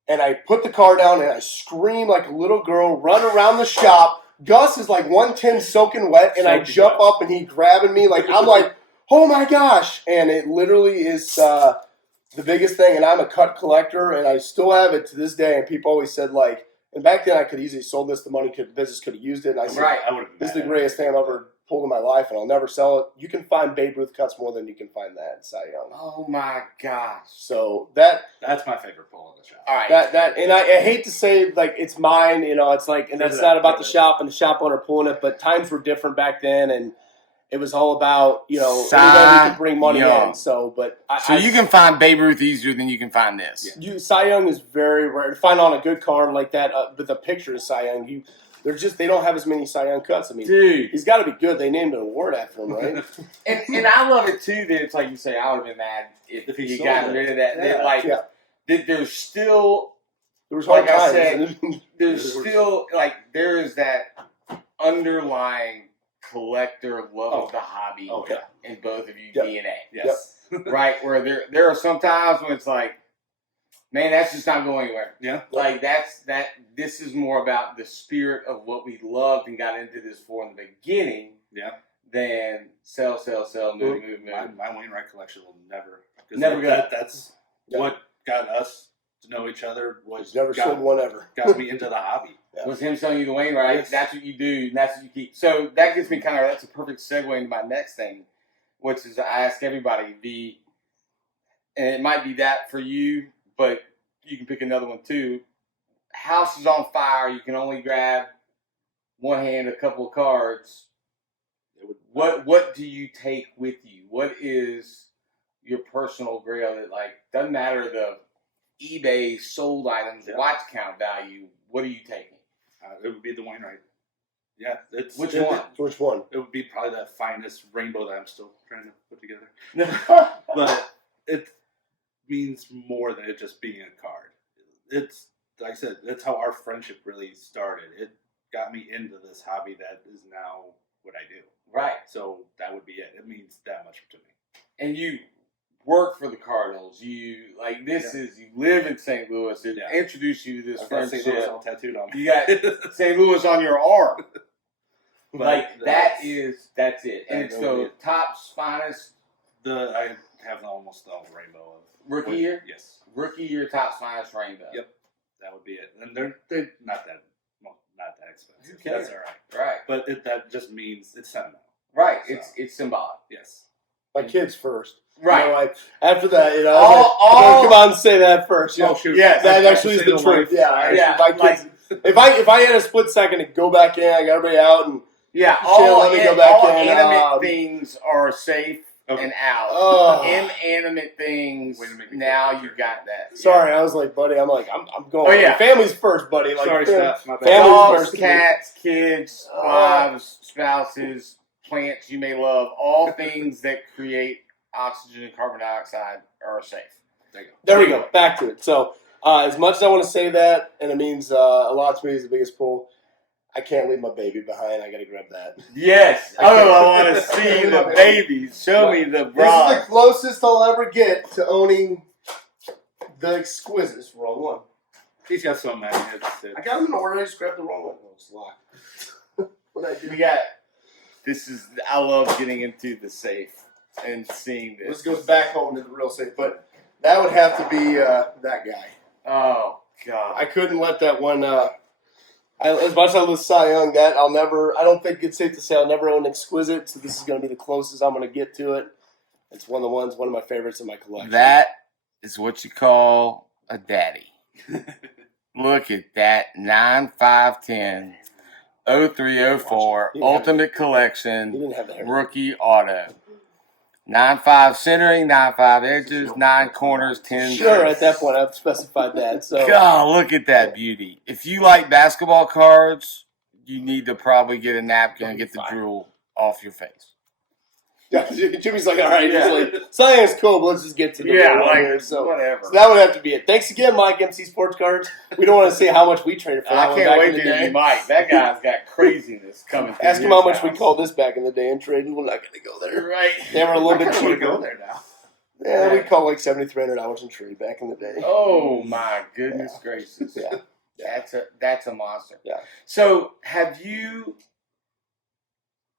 and I put the card down, and I scream like a little girl, run around the shop. Gus is like 110 soaking wet, and I jump up, and he grabbing me. Like, I'm like, oh my gosh. And it literally is the biggest thing. And I'm a cut collector, and I still have it to this day. And people always said, like, and back then I could easily sold this. The business could have used it. And I said, this is the greatest thing I've ever pulled in my life, and I'll never sell it. You can find Babe Ruth cuts more than you can find that Cy Young. Oh my gosh. So that's my favorite pull in the shop. All right. And I hate to say, like, it's mine, it's like, and that's not about the shop and the shop owner pulling it, but times were different back then, and it was all about, anybody could bring money in. So, you can find Babe Ruth easier than you can find this. Yeah. Cy Young is very rare to find on a good card like that with a picture of Cy Young. They don't have as many Cy Young cuts. I mean, dude, he's got to be good. They named an award after him, right? and I love it too. That it's like you say, I would have been mad if he got rid of that. Yeah. That there's still, there was hard like times. I said, there's still there is that underlying collector love of the hobby in both of you DNA. Yes. Right, where there are some times when it's like, man, that's just not going anywhere. Yeah. Like this is more about the spirit of what we loved and got into this for in the beginning. Yeah. Than sell, move. My Wainwright collection will never go. That's what got us to know each other. Never sold one ever. Got me into the hobby. Yeah. Was him selling you the Wainwright. Yes. That's what you do, and that's what you keep. So that gets me that's a perfect segue into my next thing, which is I ask everybody, and it might be that for you, but you can pick another one too. House is on fire. You can only grab one hand a couple of cards. What do you take with you? What is your personal grail that doesn't matter the eBay sold items, watch count value? What are you taking? It would be the Wainwright. Yeah, which one? Which one? It would be probably the finest rainbow that I'm still trying to put together. But it means more than it just being a card. It's like I said, that's how our friendship really started. It got me into this hobby that is now what I do. Right. So that would be it. It means that much to me. And you work for the Cardinals. You you live in St. Louis. It introduced you to this friendship. St. Louis all tattooed on me. You got St. Louis on your arm. That's it. And it's the Topps finest. I have almost the whole rainbow of rookie year. Yes. Rookie year Topps finest rainbow. Yep. That would be it. And they're not that expensive. Okay. That's all right. Right. But that just means it's sentimental. Right. So. It's symbolic. Yes. My kids first. Right. You know, like, after that, you know, All- come on and say that first. You know, Oh, shoot. Yes, that I actually is say the the truth. wife. Yeah, Yeah, my kids. If I had a split second to go back in, I got everybody out, and Yeah, Shannon, all, let me go back all in, animate things are safe Okay. and out. Oh. Inanimate things, Way to make me now feel you better. got that. sorry, I was like, buddy, I'm going. Oh, yeah. Family's first, buddy. Like, Sorry, Steph. My bad. Family's Dogs, first. cats, kids, Oh. wives, spouses, plants you may love, all things that create oxygen and carbon dioxide are safe. There we go. Back to it. So, as much as I want to say that, and it means a lot to me, is the biggest pull. I can't leave my baby behind. I got to grab that. Yes. I can't- I want to see the babies. Show me the This is the bra. closest I'll ever get to owning the exquisite. Wrong one. He's got some, man. I got them in order. I just grabbed the wrong one. Oh, it's locked. What I do? We got. I love getting into the safe and seeing this. This goes back home to the real safe, but that would have to be that guy. Oh God. I couldn't let that one. As much as I love Cy Young, that I'll never. I don't think it's safe to say I'll never own exquisite. So this is going to be the closest I'm going to get to it. It's one of my favorites in my collection. That is what you call a daddy. Look at that 9510 0304 Ultimate He Collection didn't have the hair. rookie auto. 9.5 centering, 9.5 edges, 9 corners, 10. Sure, at that point I've specified that. So God, look at that beauty. If you like basketball cards, you need to probably get a napkin and get the drool off your face. yeah, Jimmy's like, all right, he's like, Cy Young's cool, but let's just get to the real one here. So whatever. that would have to be it. Thanks again, Mike, MC Sports Cards. We don't want to say how much we traded for that I one can't back wait in the to day. interview Mike. That guy's got craziness coming through. Ask him his how much we house. called this back in the day and traded. We're not going to go there. Right. They were a little bit I want to go cheaper. there now. Yeah, we called like $7,300 in trade back in the day. Oh my goodness gracious. Yeah. That's a monster. Yeah. So have you,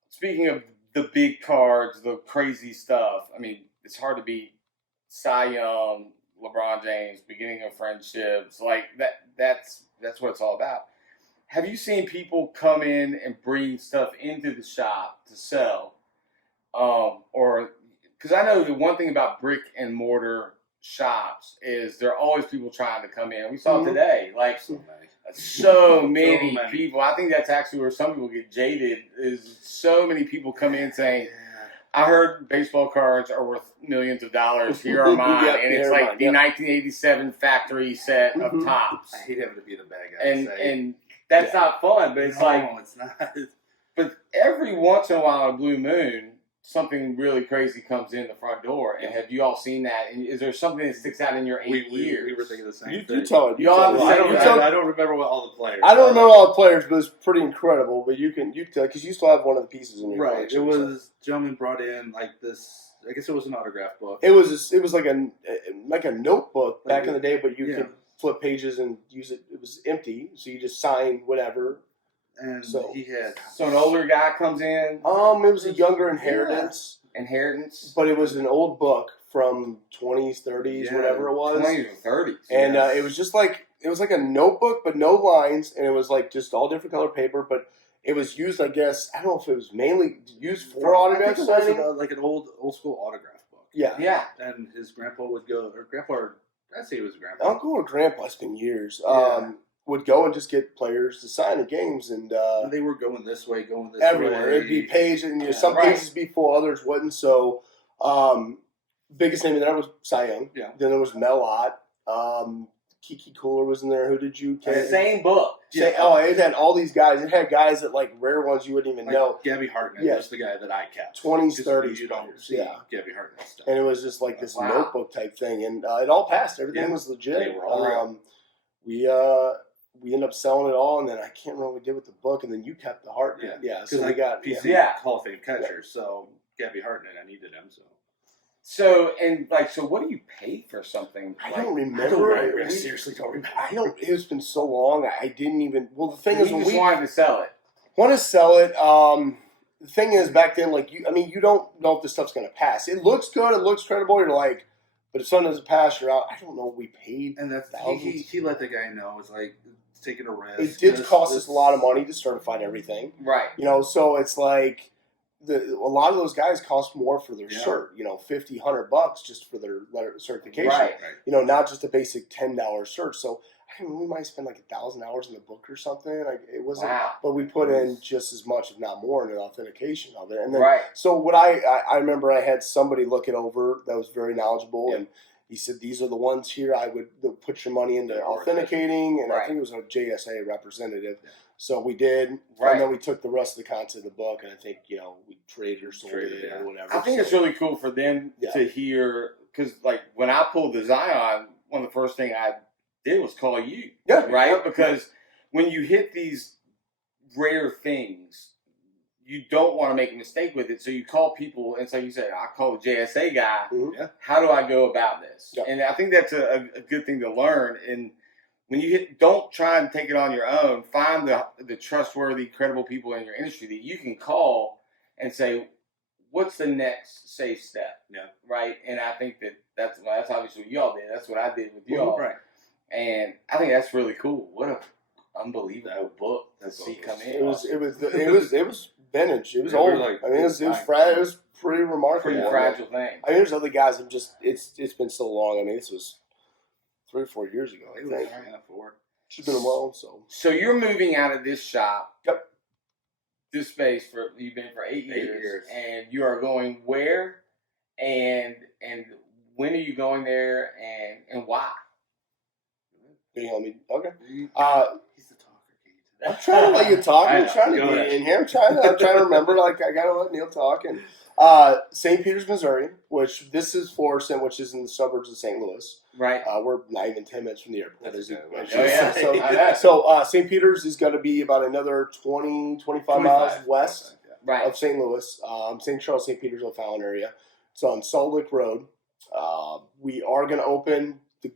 speaking of the big cards, the crazy stuff, I mean, it's hard to beat Cy Young, LeBron James, beginning of friendships, like that's what it's all about. Have you seen people come in and bring stuff into the shop to sell? Or because I know the one thing about brick and mortar shops is there are always people trying to come in. We saw it today, like so many people. I think that's actually where some people get jaded. Is so many people come in saying, "I heard baseball cards are worth millions of dollars. Here are mine," Yep, and it's here are like mine, the yep. 1987 factory set of Mhm. tops, I hate having to be the bad guy. and that's not fun. But it's like, it's not. but every once in a while, on a blue moon, something really crazy comes in the front door. And have you all seen that? And is there something that sticks out in your 8 years? We were thinking the same You thing. tell it. You Y'all tell have it. the I same- don't, you I, tell- I don't remember what all the players. I don't remember all the players, but it's pretty incredible. But you tell because you still have one of the pieces in your Right. collection. It was gentleman brought in like this. I guess it was an autograph book. It was like a notebook back in the day, but you Yeah. could flip pages and use it. It was empty, so you just sign whatever. And So- he had. So an older guy comes in, It was a younger inheritance, inheritance, but it was an old book from 20s, 30s, Yeah, whatever it was. 20s or 30s. And it was just like it was like a notebook, but no lines, and it was like just all different color paper. But it was used, I guess. I don't know if it was mainly used for autograph I think it was signing. like an old school autograph book. Yeah, Yeah. And his grandpa would go, or grandpa, or I'd say it was grandpa. Uncle or Grandpa, it's been years. Yeah. Would go and just get players to sign at games, and And they were going this way, going this everywhere. way. It'd be page, and Yeah. some Right. pages be full, others wouldn't. So, biggest name in there was Cy Young. Yeah. Then there was Mel Ott. Kiki Cooler was in there. Who did you? The same book. Say, it had all these guys. It had guys that like rare ones you wouldn't even Like know. Gabby Hartnett Yeah. was the guy that I kept. 20s, Just 30s You don't players, see yeah. Gabby Hartnett stuff. And it was just like this Wow. notebook type thing, and it all passed. Everything Yeah. was legit. They were all real. We ended up selling it all, and then I can't remember what we did with the book, and then you kept the heart. Yeah. Yeah. Because So I we got PC Yeah. Hall of Fame catcher, so Gabby Hartnett, I needed him. So what do you pay for something? I like- don't remember. I seriously don't remember. I don't. It's been so long. I didn't even. Well, the thing You is, when just we wanted to sell it. want to sell it, the thing is, back then, like you don't know if this stuff's going to pass. It looks good. It looks credible. You're like, but if something doesn't pass, you're out. I don't know what we paid. And that's Thousands. he let the guy know it's like taking a risk. It did cost us a lot of money to certify everything. Right. So it's like a lot of those guys cost more for their Yeah. shirt, $50, $100 just for their letter certification, Right. Not just a basic $10 shirt. So we might spend like $1,000 in the book or something. Like it wasn't, Wow. but we put in just as much, if not more, in the authentication of it. And then, Right. so what I remember, I had somebody look it over that was very knowledgeable, Yeah. and he said, these are the ones here I would put your money into Yeah, authenticating, and I Right. think it was a JSA representative. So we did, Right. and then we took the rest of the content of the book, and I think, we traded or sold Traded, it yeah. or whatever. I think So- it's really cool for them Yeah. to hear, because like when I pulled the Zion, one of the first thing I did was call you. Yeah. Right? Yeah. Because when you hit these rare things, you don't want to make a mistake with it. So you call people, and so you say, I call the JSA guy. Mhm. Yeah. How do I go about this? Yeah. And I think that's a good thing to learn. And when you don't try and take it on your own. Find the trustworthy, credible people in your industry that you can call and say, what's the next safe step? Yeah. Right? And I think that's obviously what y'all did. That's what I did with y'all. Right. And I think that's really cool. What a unbelievable book to see come in. It was vintage. It was Yeah, we're old. like- I mean, it was like- it was pretty remarkable. Pretty fragile thing. I mean, there's other guys that it's been so long. I mean, this was 3 or 4 years ago, I It was, think. yeah, 4. It's been a while, so. So you're moving out of this shop. Yep. This space you've been for 8 years. 8 years. And you are going where? And when are you going there and why? Okay. He's the talker, Keith. I'm trying to let you talk. I I'm know. trying to Go get ahead. in here. I'm trying to remember. Like I gotta let Neil talk. And St. Peters, Missouri, which this is Florissant, which is in the suburbs of St. Louis. Right. We're not even 10 minutes from the airport. That's as you okay. mentioned. Oh, yeah. So, I know. so St. Peters is going to be about another 20, 25 miles west Right. of St. Louis, St. Charles, St. Peters, O'Fallon area. It's on Salt Lick Road. We are going to open the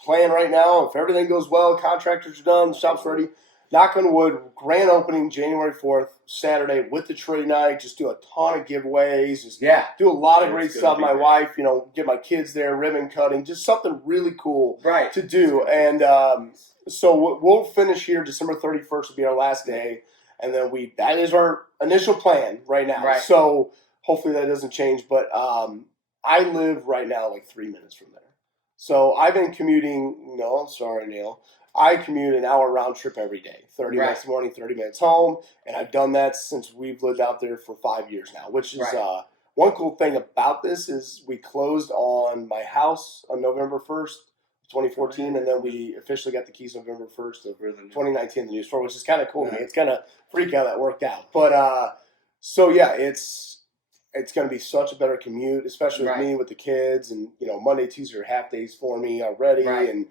plan right now. If everything goes well, contractors are done, the shop's ready. Knock on wood, grand opening January 4th, Saturday with the trade night. Just do a ton of giveaways. Just Yeah. do a lot of It's great gonna stuff. be My great. wife, get my kids there, ribbon cutting, just something really cool Right. to do. And so we'll finish here. December 31st will be our last day. And then that is our initial plan right now. Right. So hopefully that doesn't change. But I live right now like 3 minutes from there. So I've been commuting. No, sorry, Neil. I commute an hour round trip every day. 30 minutes in the morning, 30 minutes home. And I've done that since we've lived out there for 5 years now, which is Right. one cool thing about this is we closed on my house on November 1st, 2014, and then we officially got the keys November 1st of 2019 in the new store, which is kind of cool to me. It's kind of freak how that worked out. But so yeah, it's going to be such a better commute, especially with Right. me with the kids, and Monday, Tuesday are half days for me already, Right. and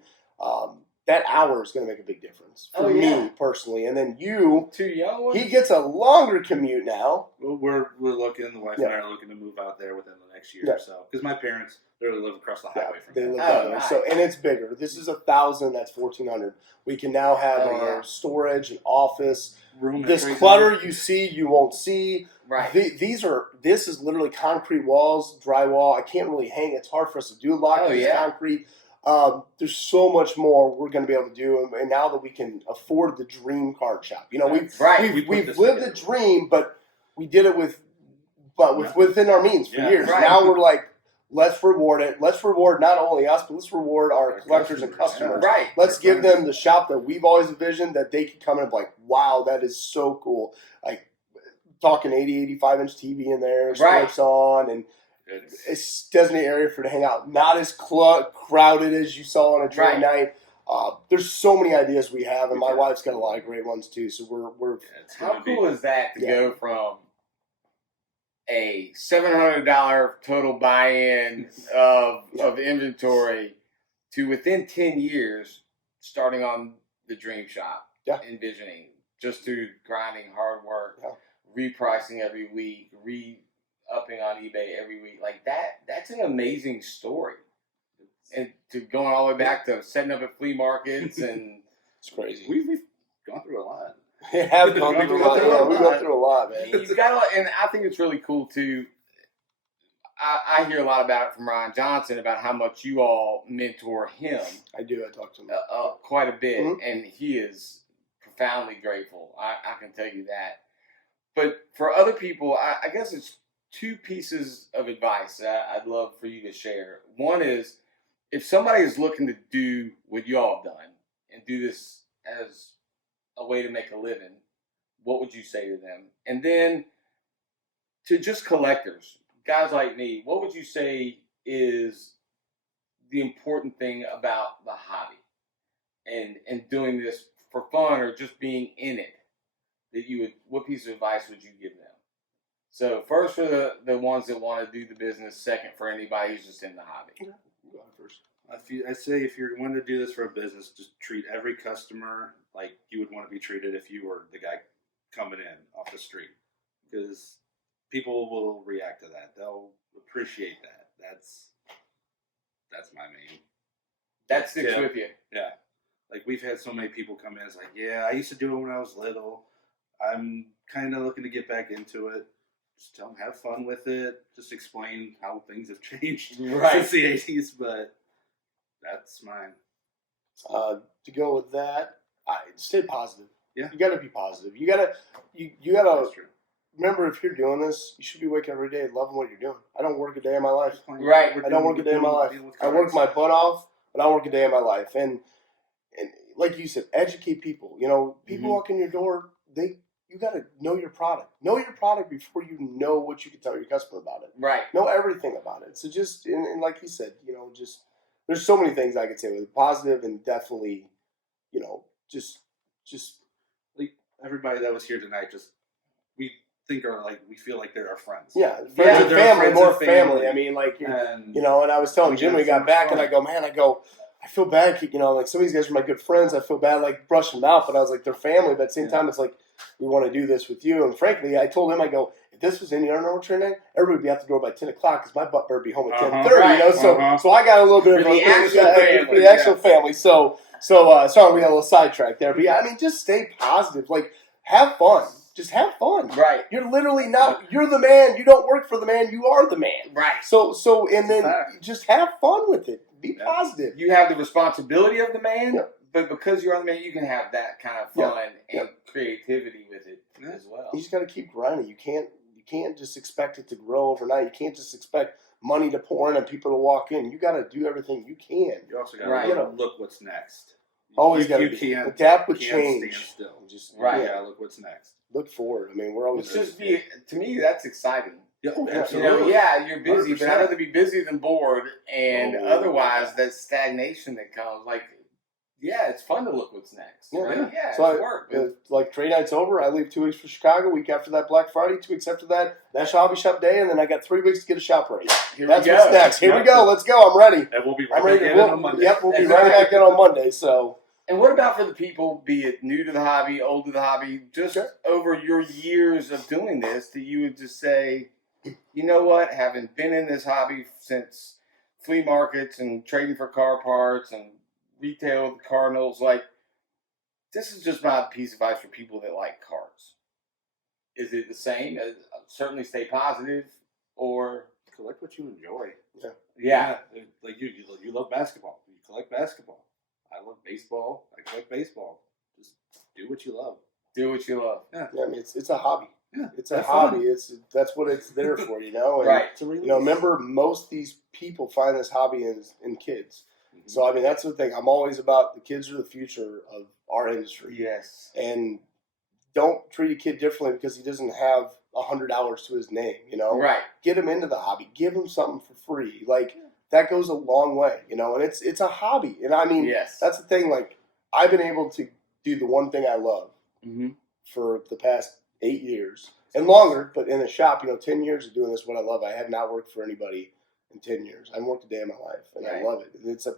that hour is going to make a big difference for Oh, yeah. me personally. And then you, 2 young ones. he gets a longer commute now. Well, we're looking. The wife Yeah. and I are looking to move out there within the next year Yeah. or so. Because my parents literally live across the highway from They me. live Oh, down there. nice. So, and it's bigger. This is 1,000. That's 1,400. We can now have Oh, our yeah. storage and office. Room This crazy. clutter you see, you won't see. Right. This is literally concrete walls, drywall. I can't really hang. It's hard for us to do a lot Oh, because yeah. it's concrete. There's so much more we're going to be able to do, and now that we can afford the dream card shop, we've Right. We put we've this lived the together. dream, but we did it within our means for Yeah. years. Right. Now we're like, let's reward it. Let's reward not only us, but let's reward our Our collectors and customers. customers. Right. Let's give them the shop that we've always envisioned, that they can come in and be like, wow, that is so cool. Like talking 80, 85-inch TV in there, Right. sports on, and it's designated area for to hang out. Not as crowded as you saw on a trade night. There's so many ideas we have, and my wife's got a lot of great ones too. So we're It's How gonna be- cool is that to Yeah. go from a $700 total buy-in of inventory to within 10 years starting on the dream shop, Yeah. envisioning just through grinding hard work, Yeah. repricing every week, re-upping on eBay every week. Like that's an amazing story. And to going all the way back to setting up at flea markets and it's crazy. We've gone through a lot. We have gone through a lot. Yeah, we've gone through a lot, man. you've got a lot, and I think it's really cool too. I hear a lot about it from Ryan Johnson about how much you all mentor him I do. I talk to him. quite a bit, Mhm. and he is profoundly grateful. I can tell you that. But for other people, I guess it's two pieces of advice I'd love for you to share. One is, if somebody is looking to do what y'all have done and do this as a way to make a living, what would you say to them? And then to just collectors, guys like me, what would you say is the important thing about the hobby and doing this for fun or just being in it? What piece of advice would you give them? So first for the ones that want to do the business, second for anybody who's just in the hobby. Yeah. Go on first. I say if you're wanting to do this for a business, just treat every customer like you would want to be treated if you were the guy coming in off the street, because people will react to that. They'll appreciate that. That's my main. That sticks with you. Yeah. Like, we've had so many people come in. It's like, yeah, I used to do it when I was little. I'm kind of looking to get back into it. Just tell them, have fun with it. Just explain how things have changed since the 80s. But that's mine. To go with that, stay positive. Yeah. You got to be positive. You got to That's true. remember, if you're doing this, you should be waking every day loving what you're doing. I don't work a day in my life. Right. I don't work a day in my life. I work my butt off, but I don't work a day in my life. And like you said, educate people. You know, people walk in your door, you got to know your product. Know your product before you know what you can tell your customer about it. Right. Know everything about it. So just, and like you said, you know, just, there's so many things I could say with positive and definitely, you know, just Like, everybody that was here tonight, we feel like they're our friends. yeah, friends Yeah, and they're family, friends more and family. family. I mean, like, And you know, and I was telling Jim when we got back, and fun. I go, I feel bad, you know, like some of these guys are my good friends. I feel bad, like brushing them out, but I was like, they're family. But at the same time, it's like, we want to do this with you. And frankly, I told him, I go, if this was any normal train night, everybody would be out the door by 10 o'clock because my butt better be home at 10:30. You know, so I got a little bit For of the actual family, for the actual family. So sorry, we got a little sidetracked there. But yeah, I mean, just stay positive. Like, have fun. Just have fun. Right. You're literally not. You're the man. You don't work for the man. You are the man. Right. So, and then just have fun with it. Be positive. You have the responsibility of the man, Yeah. but because you're on the man, you can have that kind of fun and creativity with it as well. You just got to keep grinding. You can't just expect it to grow overnight. You can't just expect money to pour in and people to walk in. You got to do everything you can. You also got to look what's next. Always got to adapt with can't change. Stand still. Just Right. Yeah, look what's next. Look forward. I mean, we're always To me, that's exciting. Yeah, You absolutely. know, you're busy, but 100%. I'd rather be busy than bored. And otherwise, that stagnation that comes, like, it's fun to look what's next. Yeah. Right? Yeah, So it's work. But like trade night's over. I leave 2 weeks for Chicago. Week after that, Black Friday. 2 weeks after that, National Hobby Shop Day, and then I got 3 weeks to get a shop ready. That's we go. what's next. Here we go. Let's go. I'm ready. And we'll be I'm right ready. back in on Monday. Yep, we'll be right back in on Monday. So. And what about for the people, be it new to the hobby, old to the hobby, just over your years of doing this, that you would just say, you know what, having been in this hobby since flea markets and trading for car parts and retail with the Cardinals, like, this is just my piece of advice for people that like cards. Is it the same? Certainly stay positive, or Collect what you enjoy. yeah. Like you love basketball. You collect basketball. I love baseball. I collect baseball. Just do what you love. Do what you love. Yeah, I mean, it's a hobby. Yeah, It's a hobby. That's what it's there for, you know. And, Right. You know, remember, most of these people find this hobby in kids. Mm-hmm. So I mean, that's the thing. I'm always about the kids are the future of our industry. Yes. And don't treat a kid differently because he doesn't have 100 hours to his name. You know. Right. Get him into the hobby. Give him something for free. Like, that goes a long way. You know, and it's a hobby. And I mean, that's the thing. Like, I've been able to do the one thing I love for the past 8 years and longer, but in a shop, you know, 10 years of doing this, what I love. I have not worked for anybody in 10 years. I haven't worked a day in my life, and I love it.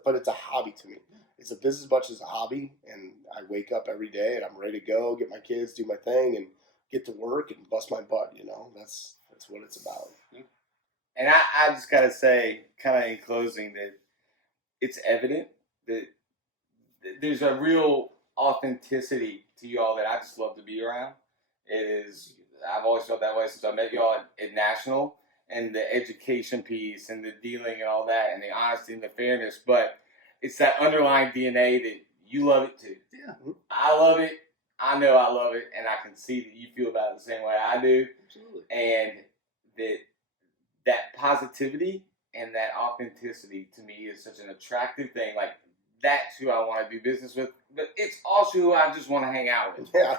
But it's a hobby to me. It's a business as much as a hobby, and I wake up every day and I'm ready to go, get my kids, do my thing, and get to work and bust my butt. You know, that's what it's about. And I just got to say, kind of in closing, that it's evident that there's a real authenticity to y'all that I just love to be around. It is, I've always felt that way since I met y'all at National, and the education piece and the dealing and all that, and the honesty and the fairness. But it's that underlying DNA that you love it too. Yeah. I love it. I know I love it, and I can see that you feel about it the same way I do, Absolutely. and that positivity and that authenticity to me is such an attractive thing. Like, that's who I want to do business with, but it's also who I just want to hang out with. Yeah.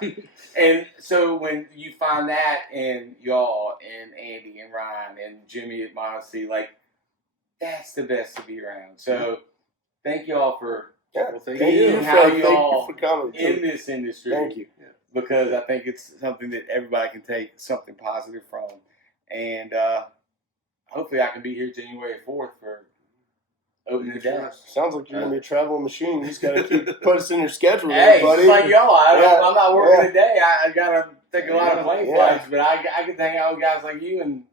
And so when you find that in y'all and Andy and Ryan and Jimmy at Montesee, like, that's the best to be around. So thank y'all for Yeah. Well, thank Thank you. you, how Fred. Thank you y'all for coming. in too. this industry. Thank you. Because I think it's something that everybody can take something positive from. And hopefully I can be here January 4th for opening the day. Sounds like you're gonna be a traveling machine. You just gotta put us in your schedule, Hey, there, buddy. it's like y'all. Yeah, I'm not working yeah. a day. I gotta take a lot of plane Yeah. flights, but I get to hang out with guys like you and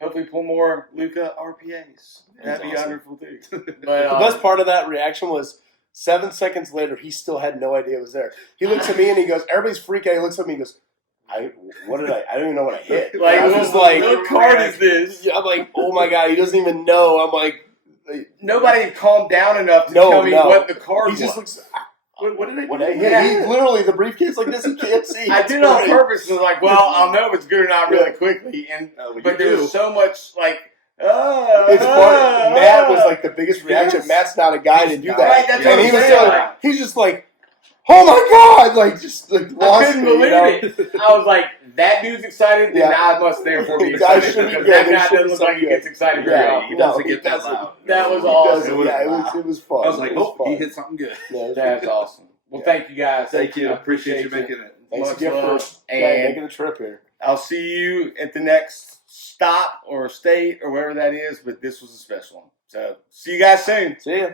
hopefully pull more Luca RPAs. That'd be awesome. wonderful too. But The best part of that reaction was 7 seconds later, he still had no idea it was there. He looks at me and he goes, everybody's freaking out. He looks at me and he goes, I don't even know what I hit. like, And I was just like, what card is this? I'm like, oh my God, he doesn't even know. I'm like, Nobody calmed down enough to No, tell me no. what the card he was. just looks, What did I do? what I hit. Yeah. He literally, the briefcase like this, he can't see. I It's did it on great. purpose. So like, well, I'll know if it's good or not really quickly. And but you there's do. so much like, It's funny. Matt was like the biggest reaction. Yes. Matt's not a guy to do that. Right, that's and what he I'm was saying. still, Like, he's just like, oh my God, like just like I lost couldn't me, you believe know? it. I was like, that dude's excited, then Yeah. I must therefore be I excited should be because good. that There guy should doesn't be look like he something gets excited very Yeah. often. He doesn't No, get he that doesn't. loud. That was He awesome. doesn't. Yeah, it was fun. I was like, It was oh, he fun. hit something good. Yeah, it was That's good. awesome. Well, Yeah. thank you guys. Thank you. I Appreciate you making it. Thanks Much again love. for And making a trip here. I'll see you at the next stop or state or wherever that is, but this was a special one. So see you guys soon. See ya.